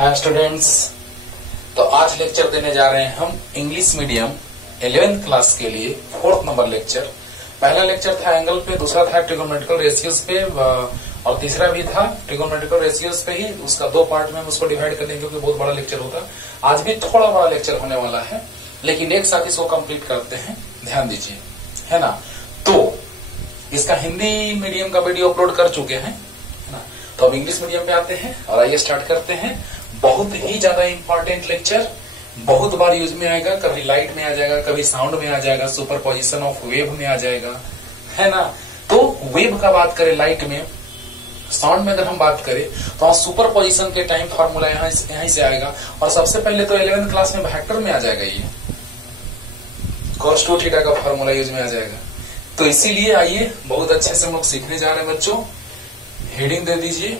Hi students. तो आज lecture देने जा रहे हैं हम इंग्लिश मीडियम 11th क्लास के लिए 4th नंबर लेक्चर। पहला लेक्चर था एंगल पे, दूसरा था ट्रिगोनोमेट्रिकल रेशियोज पे और तीसरा भी था ट्रिगोनोमेट्रिकल रेशियोज पे ही। उसका दो पार्ट में हम उसको डिवाइड कर देंगे क्योंकि बहुत बड़ा लेक्चर होता। आज भी थोड़ा बड़ा लेक्चर होने वाला है लेकिन एक साथ इसको कंप्लीट करते हैं, ध्यान दीजिए, है ना। तो इसका हिंदी मीडियम का वीडियो अपलोड कर चुके हैं, है ना। तो अब इंग्लिश मीडियम पे आते हैं और आइए स्टार्ट करते हैं। बहुत ही ज्यादा इंपॉर्टेंट लेक्चर, बहुत बार यूज में आएगा, कभी लाइट में आ जाएगा, कभी साउंड में आ जाएगा, सुपरपोजिशन ऑफ वेव में आ जाएगा, है ना। तो वेव का बात करें लाइट में, साउंड में अगर हम बात करें तो सुपरपोजिशन के टाइम फॉर्मूला यहीं से आएगा। और सबसे पहले तो 11th क्लास में वेक्टर में आ जाएगा, ये cos 2 थीटा का फॉर्मूला यूज में आ जाएगा। तो इसीलिए आइए बहुत अच्छे से हम लोग सीखने जा रहे हैं बच्चों। हेडिंग दे दीजिए,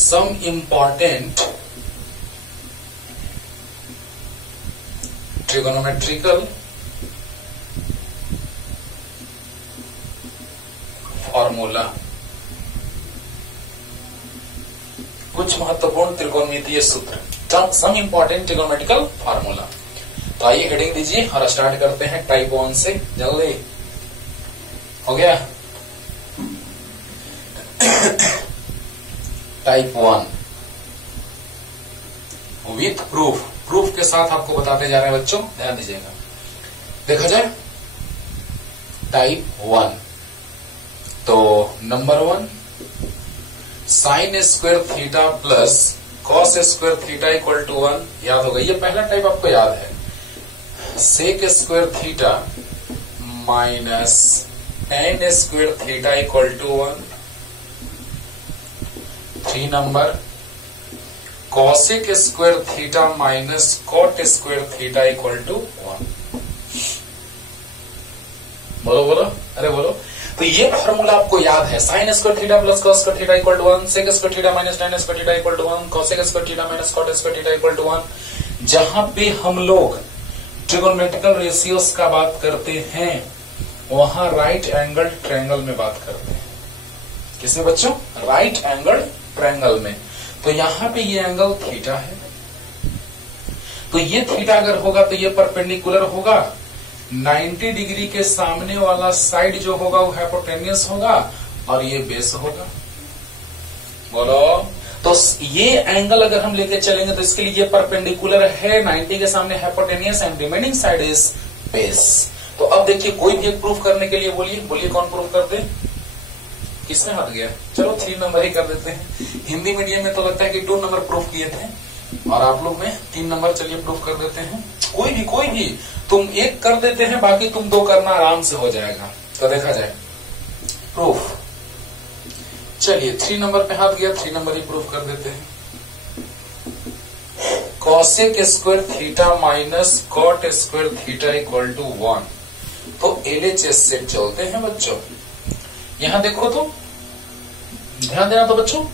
some important trigonometrical फॉर्मूला, कुछ महत्वपूर्ण त्रिकोणमितीय सूत्र, सम इंपॉर्टेंट ट्रिगोनोमेट्रिकल फार्मूला। तो आइए हेडिंग दीजिए और स्टार्ट करते हैं टाइप 1 से। जल्दी हो गया। टाइप 1 विथ प्रूफ, प्रूफ के साथ आपको बताते जा रहे हैं बच्चों, ध्यान दीजिएगा। देखा जाए टाइप 1, तो number 1 sine square theta plus cos square theta equal to 1, याद होगा। ये पहला टाइप आपको याद है। Sec square theta minus tan square theta equal to 1। 3 number cosec square theta minus cot square theta equal to 1। बोलो बोलो, अरे बोलो। तो ये फॉर्मूला आपको याद है, sine square theta plus cos square theta equal to 1, sec square theta minus tan square theta equal to 1, cosec square theta minus cot square theta equal to 1। जहां पे हम लोग ट्रिगोनोमेट्रिकल रेशियोज का बात करते हैं वहां राइट एंगल ट्रायंगल में बात करते हैं। किसमें बच्चों? राइट एंगल ट्रायंगल में। तो यहां पे ये एंगल थीटा है, तो ये थीटा अगर होगा तो ये परपेंडिकुलर होगा। 90 डिग्री के सामने वाला साइड जो होगा वो हाइपोटेन्यूस होगा और ये बेस होगा। बोलो। तो ये एंगल अगर हम लेके चलेंगे तो इसके लिए ये परपेंडिकुलर है, 90 के सामने hypotenuse and remaining side is base. तो अब देखिए कोई भी एक प्रूफ करने के लिए बोलिए, बोलिए कौन प्रूफ कर दे? किसने हट गया? चलो 3 नंबर ही कर देते हैं। हिंदी मीडियम में तो लगता है कि 2 नंबर प्रूफ किए थे और आप लोग में 3 नंबर, चलिए प्रूफ कर देते हैं। कोई भी तुम एक कर देते हैं, बाकी तुम 2 करना आराम से हो जाएगा। तो देखा जाए प्रूफ। चलिए 3 नंबर पे हाथ गया, 3 नंबर ही प्रूफ कर देते हैं। Cosec square theta minus cot square theta equal to 1। तो LHS से चलते हैं बच्चों। यहां देखो तो ध्यान देना, तो बच्चों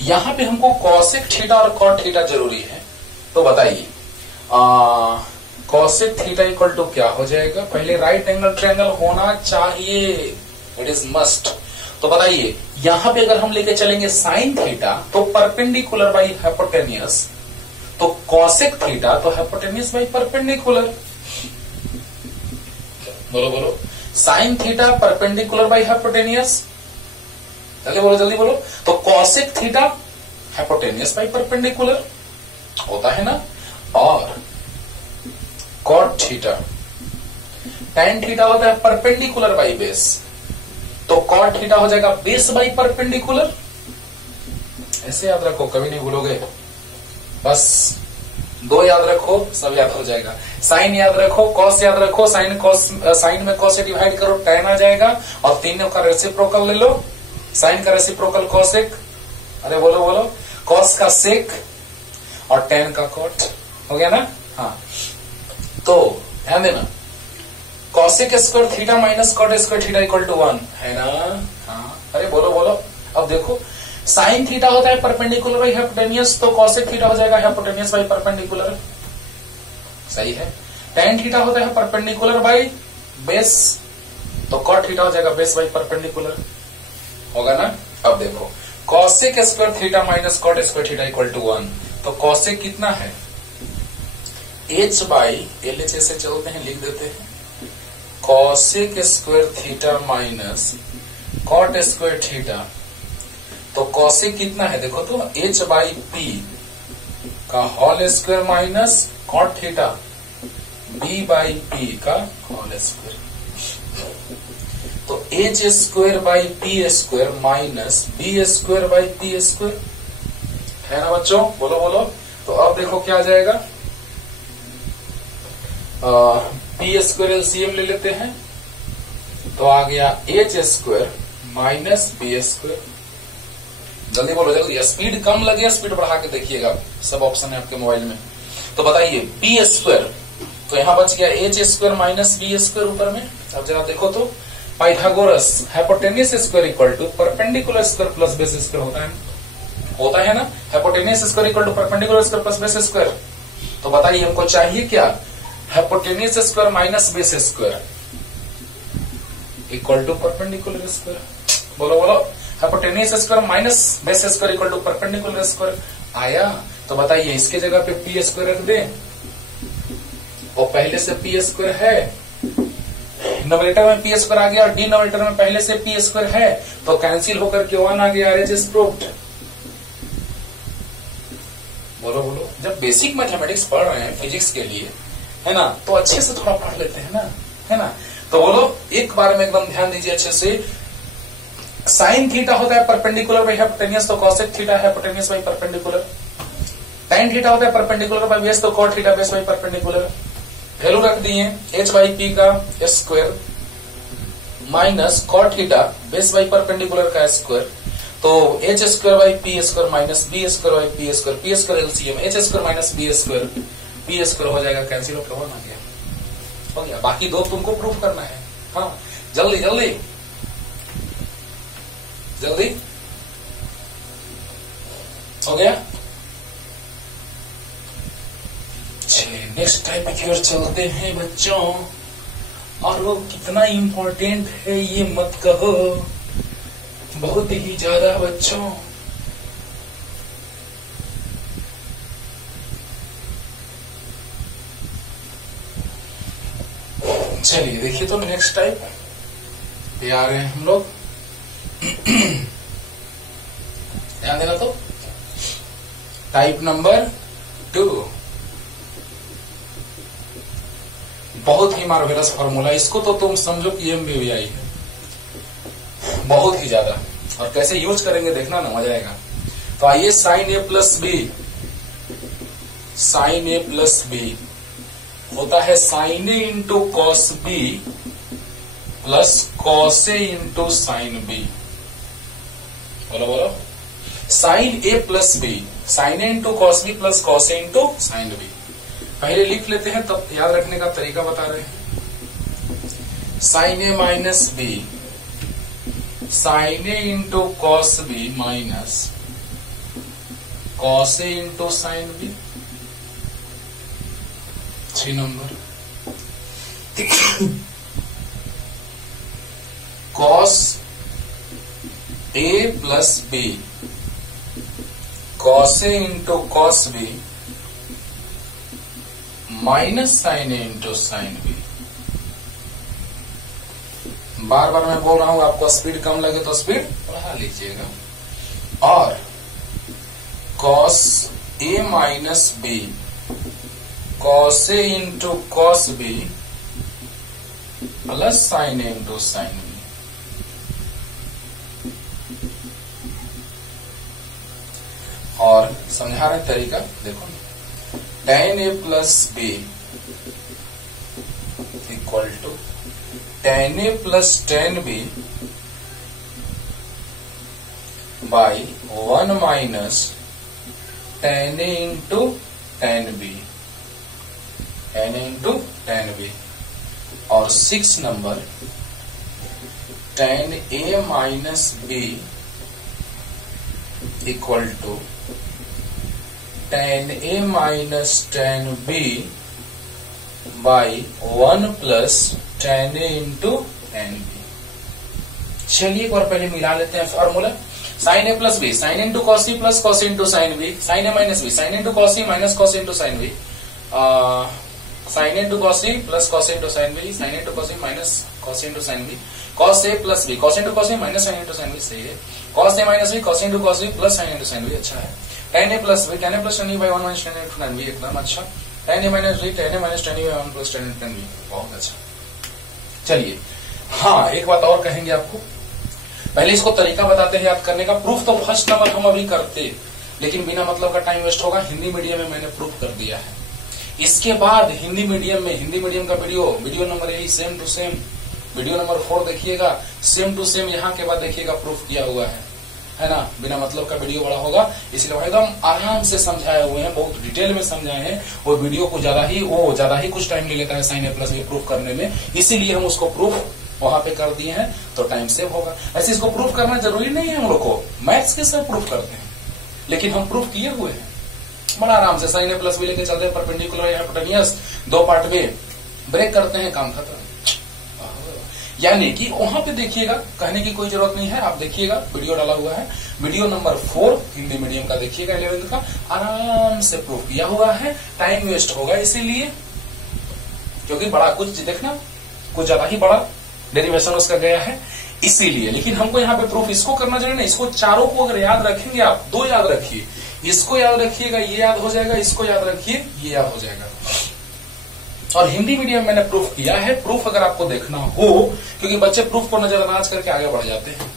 यहां पे हमको कॉसेक थीटा और कॉट थीटा जरूरी है। तो बताइए कॉसेक थीटा इक्वल टू क्या हो जाएगा? पहले राइट एंगल ट्रायंगल होना चाहिए, इट इज मस्ट। तो बताइए यहां पे अगर हम लेके चलेंगे साइन थीटा तो परपेंडिकुलर बाई हाइपोटेन्यूस, तो कॉसेक थीटा तो हाइपोटेन्यूस बाई परपेंडिकुलर। बोलो बोलो, sine theta perpendicular by hypotenuse, जल्दी बोलो जल्दी बोलो। तो cosec theta hypotenuse by perpendicular होता है ना। और कॉट थीटा, टेन थीटा होता है परपेंडिकुलर बाई बेस, तो कॉट थीटा हो जाएगा बेस बाई परपेंडिकुलर। ऐसे याद रखो, कभी नहीं भूलोगे। बस 2 याद रखो, सब याद हो जाएगा। साइन याद रखो, कॉस याद रखो, साइन में कॉस से डिवाइड करो, टेन आ जाएगा। और 3 का रेसिप्रोकल ले लो, साइन का रेसिप्रोकल कॉसेक, अरे बोलो बोलो, कॉस का सेक और टेन का कॉट, हो गया ना। हाँ, तो ध्यान देना, cosec square theta minus cot square theta equal to 1 है ना। हाँ, अरे बोलो बोलो। अब देखो साइन थीटा होता है परपेंडिकुलर बाई हाइपोटेन्यूस, तो कॉसेक थीटा हो जाएगा हाइपोटेन्यूस बाई परपेंडिकुलर, सही है। टेन थीटा होता है परपेंडिकुलर बाई बेस, तो कॉट थीटा हो जाएगा बेस बाई परपेंडिकुलर, होगा ना। अब देखो cosec square theta minus cot square theta equal to 1, तो कॉसेक कितना है h बाई LH से चलते हैं, लिख देते हैं cosec square theta minus cot square theta. तो कॉसेक कितना है देखो तो h बाई पी का whole square minus cot theta b by P का होल स्क्वायर। तो h square by P square minus B square by P square है ना बच्चों, बोलो बोलो। तो अब देखो क्या आ जाएगा, पी स्क्वायर एलसीएम ले लेते हैं, तो आ गया H square minus B square. जल्दी बोलो जल्दी, स्पीड कम लगे स्पीड बढ़ा के देखिएगा, सब ऑप्शन है आपके मोबाइल में। तो बताइए बी स्क्वायर, तो यहां बच गया H square minus B square ऊपर में। अब जरा देखो तो Pythagoras hypotenuse square equal to perpendicular square plus base square होता है ना, hypotenuse square equal to perpendicular square plus base square. तो बताइए हमको चाहिए क्या, hypotenuse square minus base square equal to perpendicular square. बोलो बोलो, hypotenuse square minus base square equal to perpendicular square आया। तो बताइए इसके जगह पे पी स्क्वायर रख दे, और पहले से पी स्क्वायर है, नोमिनेटर में पी स्क्वायर आ गया और डिनोमिनेटर में पहले से पी स्क्वायर है, तो कैंसिल होकर के 1 आ गया, आरएच इज प्रूव्ड। बोलो बोलो, जब बेसिक मैथमेटिक्स पढ़ रहे हैं फिजिक्स के लिए है ना, तो अच्छे से थोड़ा पढ़ लेते हैं ना, है ना। तो बोलो एक बार में एकदम ध्यान दीजिए अच्छे से। साइन थीटा होता है परपेंडिकुलर बाई हाइपोटेन्यूस, तो कॉसेक थीटा है hypotenuse by perpendicular. tan theta होता है परपेंडिकुलर बाई बेस, तो cot theta base by perpendicular. Value रख दिए h बाई पी का square minus cot theta base by perpendicular का स्क्वायर। तो h square by P square minus B square by P square LCM h square minus B square P square हो जाएगा, cancel होकर 1 आ गया, हो गया। बाकी दो तुमको प्रूफ करना है, हाँ जल्दी जल्दी जल्दी, हो गया। चलिए नेक्स्ट टाइप की ओर चलते हैं बच्चों, और वो कितना इम्पोर्टेंट है ये मत कहो, बहुत ही ज्यादा बच्चों। चलिए देखिए तो नेक्स्ट टाइप ये आ रहे हैं हम लोग, ध्यान देना। तो टाइप नंबर 2, बहुत ही मार्वेलस फॉर्मूला, इसको तो तुम समझो कि एमबीवीआई है, बहुत ही ज्यादा। और कैसे यूज करेंगे देखना ना, मजा आएगा। तो आइए sine A plus B, sine A plus B होता है sine A into cos B plus cos A into sine B. बोलो बोलो, sine A plus B, sine A into cos B plus cos A into sine B. पहले लिख लेते हैं तब याद रखने का तरीका बता रहे हैं। Sine A minus B, sine A into cos B minus cos A into sine B. 3 number cos A plus B, cos A into cos B minus sine A into sine B. बार बार मैं बोल रहा हूं, आपको speed कम लगे तो speed बढ़ा लीजिएगा। और cos A minus B, cos A into cos B plus sine A into sine B. और समझा रहे तरीका देखो, tan a plus B equal to tan a plus tan b by 1 minus tan a into tan b, tan a into tan b। और 6 number tan a minus b equal to tan a minus tan b by 1 plus tan a into tan b। चलिए एक बार पहले मिला लेते हैं formula. Sine A plus B, sine into cos C plus cos into sine B, sine A minus B, sine into cos C minus cos into sine B, sine into cos C plus cos into sine B, sine into cos C minus cos into sine B, cos A plus B, cos into cos C minus sine into sine B, सही है। Cos A minus B, cos into cos B plus sine into sine B, अच्छा है। tan A plus B, tan A plus tan e by 1 minus tan e into tan B, एकदम अच्छा। tan A minus B, tan A minus tan e by 1 plus tan into tan B, बहुत अच्छा। चलिए हाँ, एक बात और कहेंगे आपको, पहले इसको तरीका बताते हैं याद करने का। प्रूफ तो फर्स्ट नंबर हम अभी करते, लेकिन बिना मतलब का टाइम वेस्ट होगा। हिंदी मीडियम में मैंने प्रूफ कर दिया है। इसके बाद हिंदी मीडियम का वीडियो नंबर यही same to same, video number 4 देखिएगा, सेम टू सेम यहाँ के बाद देखिएगा प्रूफ किया हुआ है ना। बिना मतलब का वीडियो बड़ा होगा, इसलिए एकदम आराम से समझाए हुए हैं, बहुत डिटेल में समझाए हैं। और वीडियो को ज्यादा ही कुछ टाइम ले लेता है sine A plus B proof करने में, इसीलिए हम उसको प्रूफ वहां पे कर दिए हैं, तो टाइम सेव होगा। ऐसे इसको प्रूफ करना जरूरी नहीं है हम लोग को, मैथ्स के साथ प्रूफ करते हैं, लेकिन हम प्रूफ किए हुए हैं बड़ा आराम से। साइन ए प्लस बी लेके चलते हैं, परपेंडिकुलर या हाइपोटेन्यूस, 2 पार्ट में ब्रेक करते हैं, काम खत्म। यानी कि वहां पे देखिएगा, कहने की कोई जरूरत नहीं है, आप देखिएगा वीडियो डाला हुआ है, वीडियो नंबर 4 हिंदी मीडियम का देखिएगा, 11th का, आराम से प्रूफ किया हुआ है। टाइम वेस्ट होगा इसीलिए, क्योंकि बड़ा कुछ देखना, कुछ ज्यादा ही बड़ा डेरिवेशन उसका गया है इसीलिए। लेकिन हमको यहाँ पे प्रूफ इसको करना चाहिए ना, इसको चारों को अगर याद रखेंगे आप, 2 याद रखिए, इसको याद रखिएगा, ये याद हो जाएगा, इसको याद रखिए, ये याद हो जाएगा। और हिंदी मीडियम मैंने प्रूफ किया है। प्रूफ अगर आपको देखना हो, क्योंकि बच्चे प्रूफ को नजरअंदाज करके आगे बढ़ जाते हैं,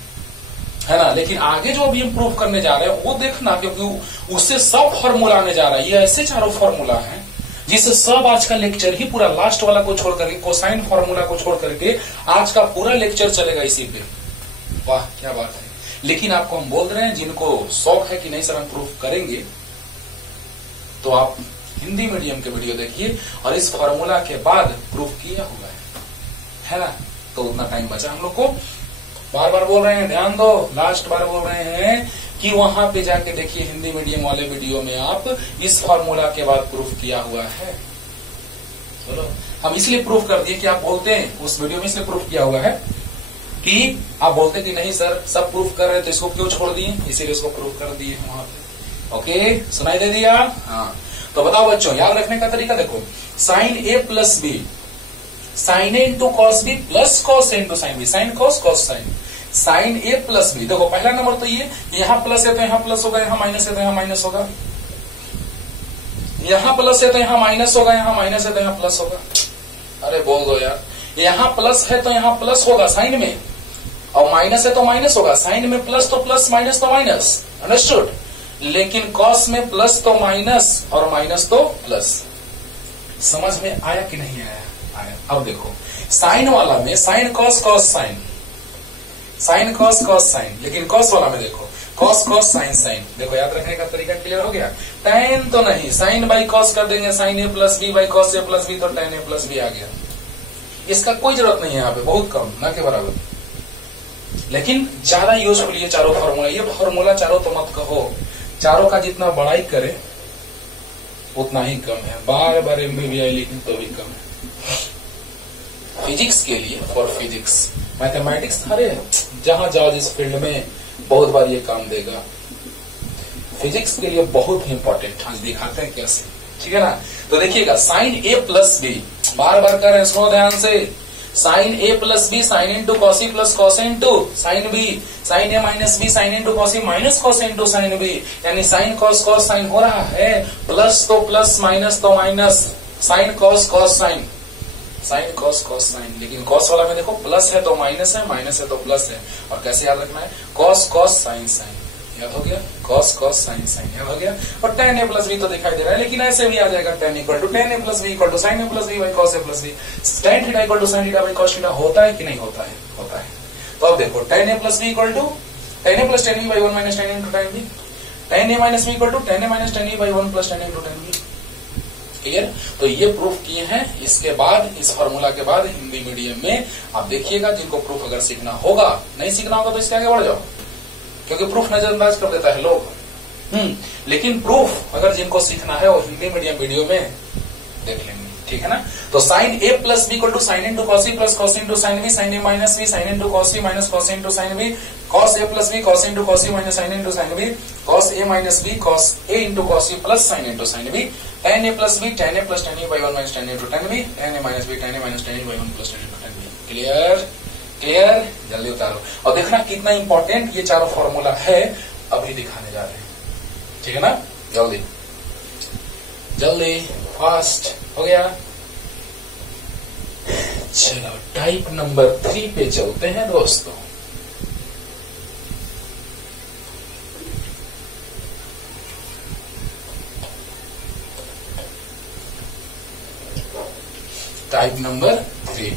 है ना। लेकिन आगे जो अभी हम प्रूफ करने जा रहे हैं वो देखना, क्योंकि उससे सब फॉर्मूला आने जा रहा है। ये ऐसे चारों फॉर्मूला हैं जिससे सब आज का लेक्चर ही पूरा लास्ट वाला को छोड़ करके, कोसाइन फॉर्मूला को छोड़ करके आज का पूरा लेक्चर चलेगा इसी पे। वाह क्या बात है। लेकिन आपको हम बोल रहे हैं, जिनको शौक है कि नहीं सर हम प्रूफ करेंगे, तो आप हिंदी मीडियम के वीडियो देखिए और इस फॉर्मूला के बाद प्रूफ किया हुआ है ना। तो उतना टाइम बचा हम लोग को। बार बार बोल रहे हैं, ध्यान दो, लास्ट बार बोल रहे हैं कि वहां पे जाके देखिए हिंदी मीडियम वाले वीडियो में आप इस फॉर्मूला के बाद प्रूफ किया हुआ है। बोलो, हम इसलिए प्रूफ कर दिए कि आप बोलते हैं उस वीडियो में, इसलिए प्रूफ किया हुआ है कि आप बोलते कि नहीं सर सब प्रूफ कर रहे हैं तो इसको क्यों छोड़ दिए, इसीलिए इसको प्रूफ कर दिए वहां पे। ओके, सुनाई दे दिया। हाँ, तो बताओ बच्चों, याद रखने का तरीका देखो, sine A plus B, sine A into cos B plus cos A into sine B, sine cos cos sine, sine A plus B. देखो पहला नंबर तो ये, यहाँ प्लस है तो यहाँ प्लस होगा, यहाँ माइनस है तो यहाँ माइनस होगा, यहाँ प्लस है तो यहाँ माइनस होगा, यहाँ माइनस है तो यहाँ प्लस होगा। अरे बोल दो यार, यहाँ प्लस है तो यहाँ प्लस होगा साइन में, और माइनस है तो माइनस होगा साइन में, प्लस तो प्लस, माइनस तो माइनस, अंडरस्टूड। लेकिन कॉस में प्लस तो माइनस और माइनस तो प्लस। समझ में आया कि नहीं आया? आया। अब देखो साइन वाला में sign cos cos sine, sine cos cos sine, लेकिन कॉस वाला में देखो कॉस कॉस साइन साइन। देखो याद रखने का तरीका क्लियर हो गया। tan तो नहीं, साइन बाई कॉस कर देंगे, sine A plus B by cos A plus B, तो tan ए प्लस बी आ गया। इसका कोई जरूरत नहीं है यहाँ पे, बहुत कम, ना के बराबर। लेकिन ज्यादा यूजफुल ये चारों फॉर्मूला, ये फॉर्मूला चारों तो मत कहो, चारों का जितना बड़ाई करे उतना ही कम है। बार बार MBBI लेकिन तो भी कम है। फिजिक्स के लिए, फॉर फिजिक्स, मैथमेटिक्स, अरे जहां जाओ जिस फील्ड में बहुत बार ये काम देगा। फिजिक्स के लिए बहुत ही इंपॉर्टेंट, आज दिखाते हैं कैसे, ठीक है ना। तो देखिएगा साइन ए प्लस बी, बार बार कर रहे हैं, सुनो ध्यान से, sine A plus B sine into cos B plus cos into sine B, sine A minus B sine into cos B minus cos into sine B, यानी साइन कॉस कॉस साइन हो रहा है, प्लस तो प्लस माइनस तो minus, sine cos cos sine, sine cos cos sine. लेकिन cos वाला में देखो प्लस है तो माइनस है, माइनस है तो प्लस है। और कैसे याद रखना है, कॉस कॉस साइन साइन, याद हो गया, कॉस कॉस साइन साइन याद हो गया। और tan a प्लस बी तो दिखाई दे रहा है, लेकिन ऐसे भी आ जाएगा tan equal to tan a plus B equal to sine a plus B by cos a plus B, tan theta equal to sine theta by cos theta. होता है कि नहीं होता है? होता है। तो अब देखो tan a plus B equal to tan a plus tan b by 1 minus tan into tan b, tan a minus B equal to tan a minus tan e by 1 plus tan into tan b। Clear? तो ये proof किए हैं। इसके बाद, इस formula के बाद Hindi medium में आप देखिएगा, जिनको प्रूफ अगर सीखना होगा, नहीं सीखना होगा तो इसके आगे बढ़ जाओ, क्योंकि प्रूफ नजरअंदाज कर देता है लोग। लेकिन प्रूफ अगर जिनको सीखना है वो हिंदी मीडियम वीडियो में देख लेंगे। ठीक है ना। तो sine A plus B equal to sine into cos A plus cos into sine B, sine A minus B, sine into cos A minus cos into sine B, cos A plus B cos into cos A minus sine into sine B, cos A minus B cos A into cos A plus sine into sine B, tan A plus B tan A plus tan A by 1 minus tan into tan B, tan A minus B tan A minus tan A by 1 plus tan into tan B. Clear clear, जल्दी उतारो और देखना कितना important ये चारों formula है, अभी दिखाने जा रहे हैं, ठीक है ना। जल्दी जल्दी फास्ट हो गया। चलो टाइप नंबर 3 पे चलते हैं दोस्तों। टाइप नंबर 3,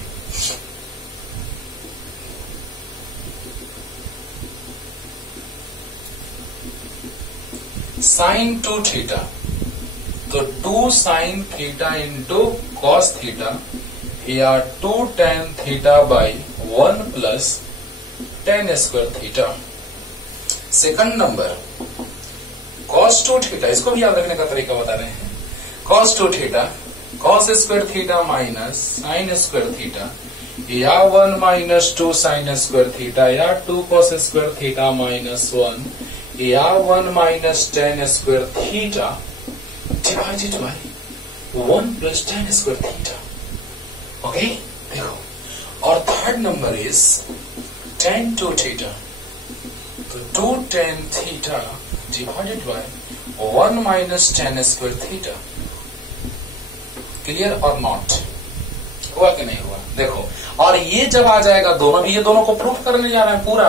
साइन 2 थीटा, तो 2 sine theta into cos theta या 2 tan theta by 1 plus tan square theta. Second number cos 2 theta, इसको भी याद रखने का तरीका बता रहे हैं। cos 2 theta cos square theta minus sine square theta या 1 माइनस 2 साइन स्क्वायर थीटा या 2 cos स्क्वायर थीटा माइनस 1 या 1 minus tan square theta divided by 1 plus tan square theta. Okay देखो, और third number is tan 2 theta, तो 2 tan theta divided by 1 minus tan square theta. Clear और not, हुआ कि नहीं हुआ देखो। और ये जब आ जाएगा दोनों भी, ये दोनों को प्रूफ करने जा रहे हैं पूरा,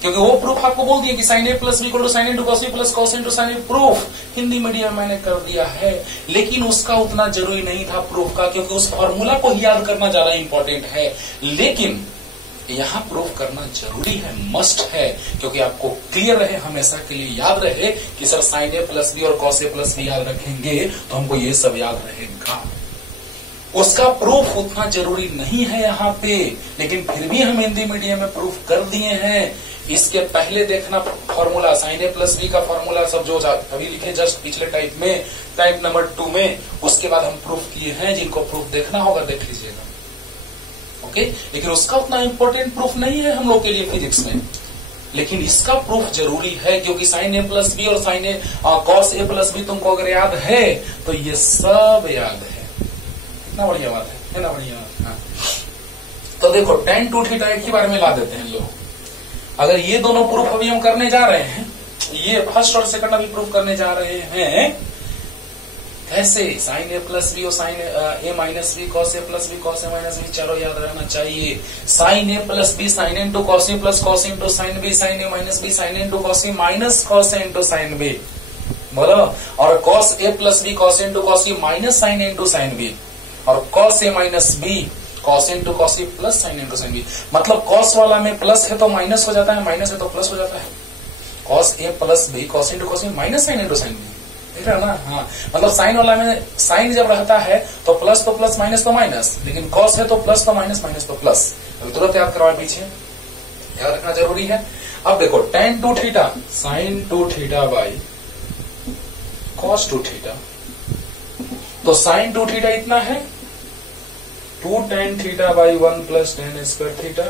क्योंकि वो प्रूफ आपको बोल दिया कि sine A plus B equal to sine into cos A plus cos into sine A. Proof Hindi medium मैंने कर दिया है, लेकिन उसका उतना जरूरी नहीं था प्रूफ का, क्योंकि उस फॉर्मूला को ही याद करना ज्यादा इंपॉर्टेंट है। लेकिन यहां प्रूफ करना जरूरी है, मस्ट है, क्योंकि आपको क्लियर रहे, हमेशा के लिए याद रहे कि sir sign A plus B और कॉस ए प्लस बी याद रखेंगे तो हमको ये सब याद रहेगा। उसका प्रूफ उतना जरूरी नहीं है यहाँ पे, लेकिन फिर भी हम हिंदी मीडियम में प्रूफ कर दिए हैं। इसके पहले देखना formula sine A plus B का फॉर्मूला सब जो अभी लिखे जस्ट पिछले टाइप में, टाइप नंबर 2 में, उसके बाद हम प्रूफ किए हैं। जिनको प्रूफ देखना होगा देख लीजिएगा। ओके, लेकिन उसका उतना इंपॉर्टेंट प्रूफ नहीं है हम लोग के लिए फिजिक्स में, लेकिन इसका प्रूफ जरूरी है, क्योंकि साइन ए प्लस बी और sine A cos A plus B तुमको अगर याद है तो ये सब याद है। कितना बढ़िया बात है ना, बढ़िया बात। हाँ, तो देखो tan 2 थीटा एक ही बार में ला देते हैं लोग। अगर ये दोनों प्रूफ अभी हम करने जा रहे हैं, ये फर्स्ट और सेकंड अभी प्रूफ करने जा रहे हैं। कैसे? साइन ए प्लस बी और sine A minus B cos A plus B cos A minus B, चलो याद रहना चाहिए। Sine A plus B sine into cos A plus cos into sine B, sine A minus B sine into cos A minus cos A into sine B, बोलो। और cos A plus B cos into cos A minus sine A into sine B, और cos A minus B cos into cos A plus sine into sine B. मतलब cos वाला में plus है तो minus हो जाता है, माइनस है तो प्लस हो जाता है। Cos A plus B cos into cos A minus sine into sine B, देख रहे हो ना। हाँ, मतलब साइन वाला में साइन जब रहता है तो प्लस माइनस तो माइनस, लेकिन कॉस है तो प्लस तो माइनस, माइनस तो प्लस। अभी तुरंत याद करवाए, पीछे याद रखना जरूरी है। अब देखो tan 2 theta sign 2 theta by cos 2 theta, तो साइन 2 थीटा इतना है 2 tan theta by 1 plus tan square theta,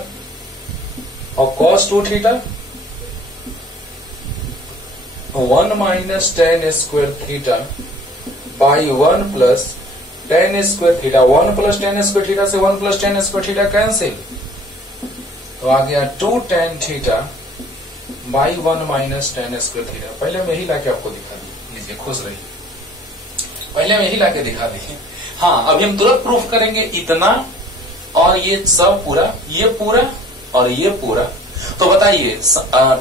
और cos 2 theta 1 minus tan square theta by 1 plus tan square theta. 1 plus tan square theta से 1 plus tan square theta cancel, तो आ गया 2 tan theta by 1 minus tan square theta. पहले मैं यही लाके आपको दिखा दीजिए, खुश रहिए, पहले मैं यही लाके दिखा दीजिए। हाँ, अभी हम तुरंत प्रूफ करेंगे इतना, और ये सब पूरा, ये पूरा और ये पूरा। तो बताइए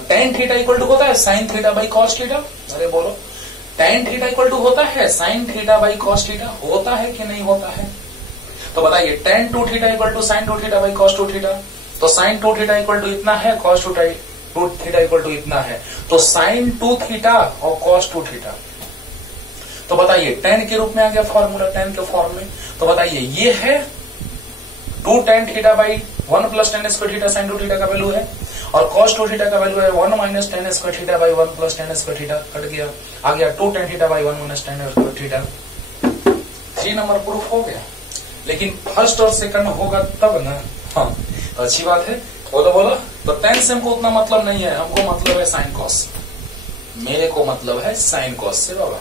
tan थीटा इक्वल टू होता है sine theta by cos theta. अरे बोलो, tan थीटा इक्वल टू होता है sine theta by cos theta, होता है कि नहीं होता है? तो बताइए tan 2 theta equal to sine 2 theta by cos 2 theta, तो साइन 2 थीटा इक्वल टू इतना है, कॉस 2 थीटा इक्वल टू इतना है, तो साइन 2 थीटा और कॉस 2 थीटा। तो बताइए tan के रूप में आ गया फॉर्मूला, tan के फॉर्म में। तो बताइए ये है 2 tan theta by 1 plus tan square theta sign 2 theta का वैल्यू है, और cos 2 थीटा का वैल्यू है 1 minus tan square theta by 1 plus tan square theta, cut गया, आ गया 2 tan theta by 1 minus tan square theta. 3 number proof हो गया, लेकिन फर्स्ट और सेकंड होगा तब ना। हाँ तो अच्छी बात है, बोलो बोलो। तो tan से हमको उतना मतलब नहीं है, हमको मतलब है साइन कॉस, मेरे को मतलब है साइन कॉस से बाबा,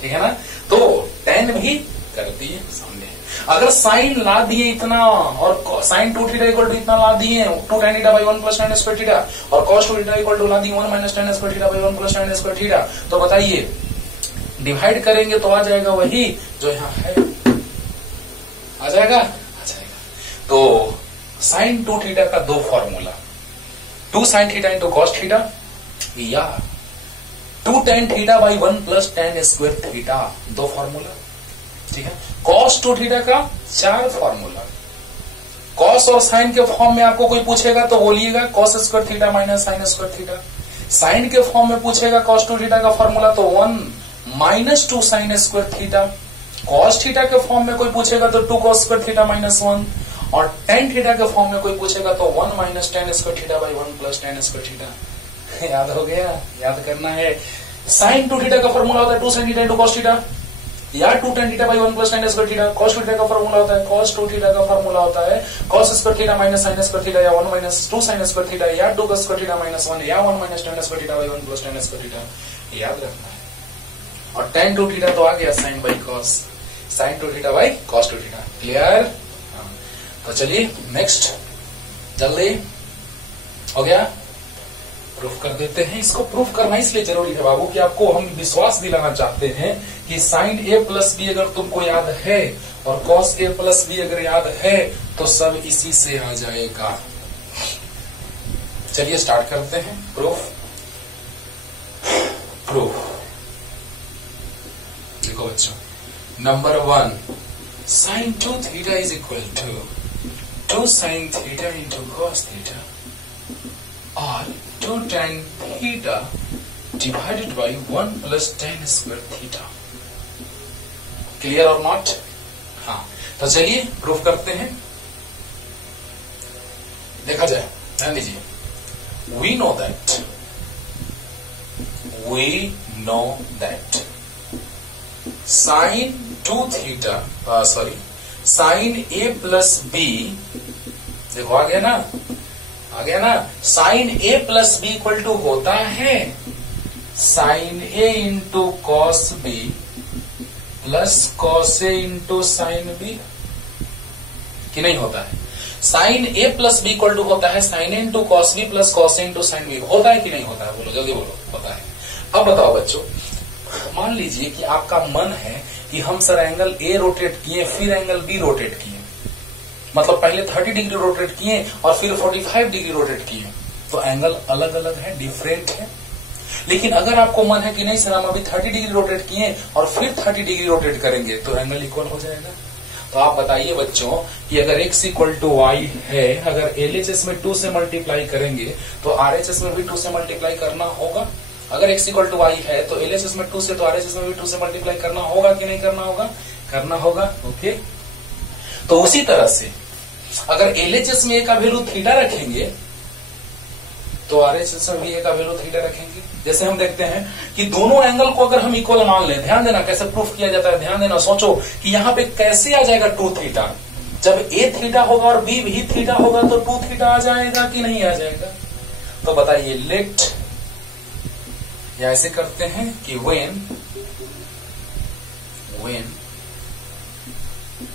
ठीक है ना। तो tan भी कर दिए सामने, अगर साइन ला दिए इतना और साइन 2 थीटा इक्वल टू इतना ला दिए 2 tan theta by 1 plus tan square theta, और cos 2 थीटा इक्वल टू ला दिए 1 minus tan square theta by 1 plus tan square theta, तो बताइए डिवाइड करेंगे तो आ जाएगा वही जो यहाँ है, आ जाएगा। तो साइन 2 थीटा का दो formula, 2 sine theta into cos theta या 2 tan theta by 1 plus tan square theta, दो फॉर्मूला, ठीक है। cos 2 थीटा का 4 फॉर्मूला, cos और साइन के फॉर्म में आपको कोई पूछेगा तो बोलिएगा cos square theta minus sine square theta, sine के फॉर्म में पूछेगा cos 2 थीटा का फॉर्मूला तो 1 minus 2 sine square theta, cos theta के फॉर्म में कोई पूछेगा तो 2 cos स्क्वायर थीटा माइनस 1, और tan थीटा के फॉर्म में कोई पूछेगा तो 1 minus tan square theta by 1 plus tan square theta. याद हो गया, याद करना है। साइन 2 थीटा का फॉर्मूला होता है 2 sine theta into cos theta, या 2 tan theta by 1 plus tan square theta. cos 2 theta का फॉर्मूला होता है cos 2 थीटा का फॉर्मूला होता है cos square theta minus sine square theta, या 1 माइनस 2 साइन स्क्वायर थीटा, या 2 cos स्क्वायर थीटा माइनस 1, या 1 minus tan square theta by 1 plus tan square theta, याद रखना है। और tan 2 थीटा तो आ गया sine by cos, sine 2 theta by cos 2 theta, clear. तो चलिए नेक्स्ट, जल्दी हो गया, प्रूफ कर देते हैं। इसको प्रूफ करना इसलिए जरूरी है बाबू कि आपको हम विश्वास दिलाना चाहते हैं कि साइन ए प्लस बी अगर तुमको याद है और कॉस ए प्लस बी अगर याद है तो सब इसी से आ जाएगा। चलिए स्टार्ट करते हैं प्रूफ। देखो बच्चों, number 1, sine 2 theta is equal to 2 sine theta into cos theta और 2 tan theta divided by 1 plus tan square theta. Clear और नॉट? हाँ, तो चलिए प्रूफ करते हैं। देखा जाए, ध्यान दीजिए। We know that sine 2 theta sine A plus B, देखो आ गया ना, sine A plus B equal to होता है sine A into cos B plus cos A into sine B, कि नहीं होता है? Sine A plus B equal to होता है sine A into cos B plus cos A into sine B, होता है कि नहीं होता है? बोलो जल्दी बोलो, होता है। अब बताओ बच्चों, मान लीजिए कि आपका मन है कि हम सर एंगल ए रोटेट किए फिर एंगल बी रोटेट किए, मतलब पहले 30 डिग्री रोटेट किए और फिर 45 डिग्री रोटेट किए, तो एंगल अलग अलग है, डिफरेंट है। लेकिन अगर आपको मन है कि नहीं सर हम अभी 30 डिग्री रोटेट किए और फिर 30 डिग्री रोटेट करेंगे तो एंगल इक्वल हो जाएगा। तो आप बताइए बच्चों कि अगर x इक्वल टू वाई है, अगर LHS में 2 से मल्टीप्लाई करेंगे तो RHS में भी 2 से मल्टीप्लाई करना होगा। अगर x इक्वल टू वाई है तो LHS में 2 से, तो RHS में भी 2 से मल्टीप्लाई करना होगा कि नहीं करना होगा? करना होगा। ओके, तो उसी तरह से अगर LHS में a का वैल्यू थीटा रखेंगे तो RHS में भी a का वैल्यू थीटा रखेंगे। जैसे हम देखते हैं कि दोनों एंगल को अगर हम इक्वल मान लें, ध्यान देना कैसे प्रूफ किया जाता है, ध्यान देना, सोचो कि यहाँ पे कैसे आ जाएगा 2 थीटा। जब a थीटा होगा और b भी थीटा होगा तो 2 थीटा आ जाएगा कि नहीं आ जाएगा? तो बताइए, लेट या ऐसे करते हैं कि when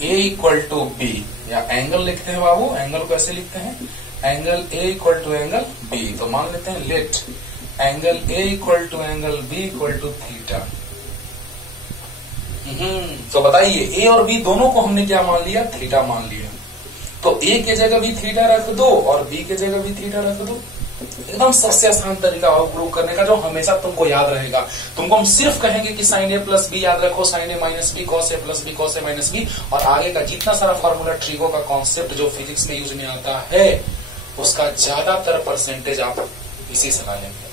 a equal to b, या एंगल लिखते हैं बाबू, एंगल को ऐसे लिखते हैं, angle a equal to angle b। तो मान लेते हैं let angle a equal to angle b equal to theta. तो बताइए a और b दोनों को हमने क्या मान लिया? थीटा मान लिया। तो a के जगह भी थीटा रख दो और b के जगह भी थीटा रख दो। एकदम सबसे आसान तरीका हो प्रूव करने का, जो हमेशा तुमको याद रहेगा। तुमको हम सिर्फ कहेंगे कि साइन ए प्लस बी याद रखो, sine A minus B, cos A plus B, cos A minus B, और आगे का जितना सारा फॉर्मूला ट्रिगो का कॉन्सेप्ट जो फिजिक्स में यूज में आता है उसका ज्यादातर परसेंटेज आप इसी से ला लेंगे।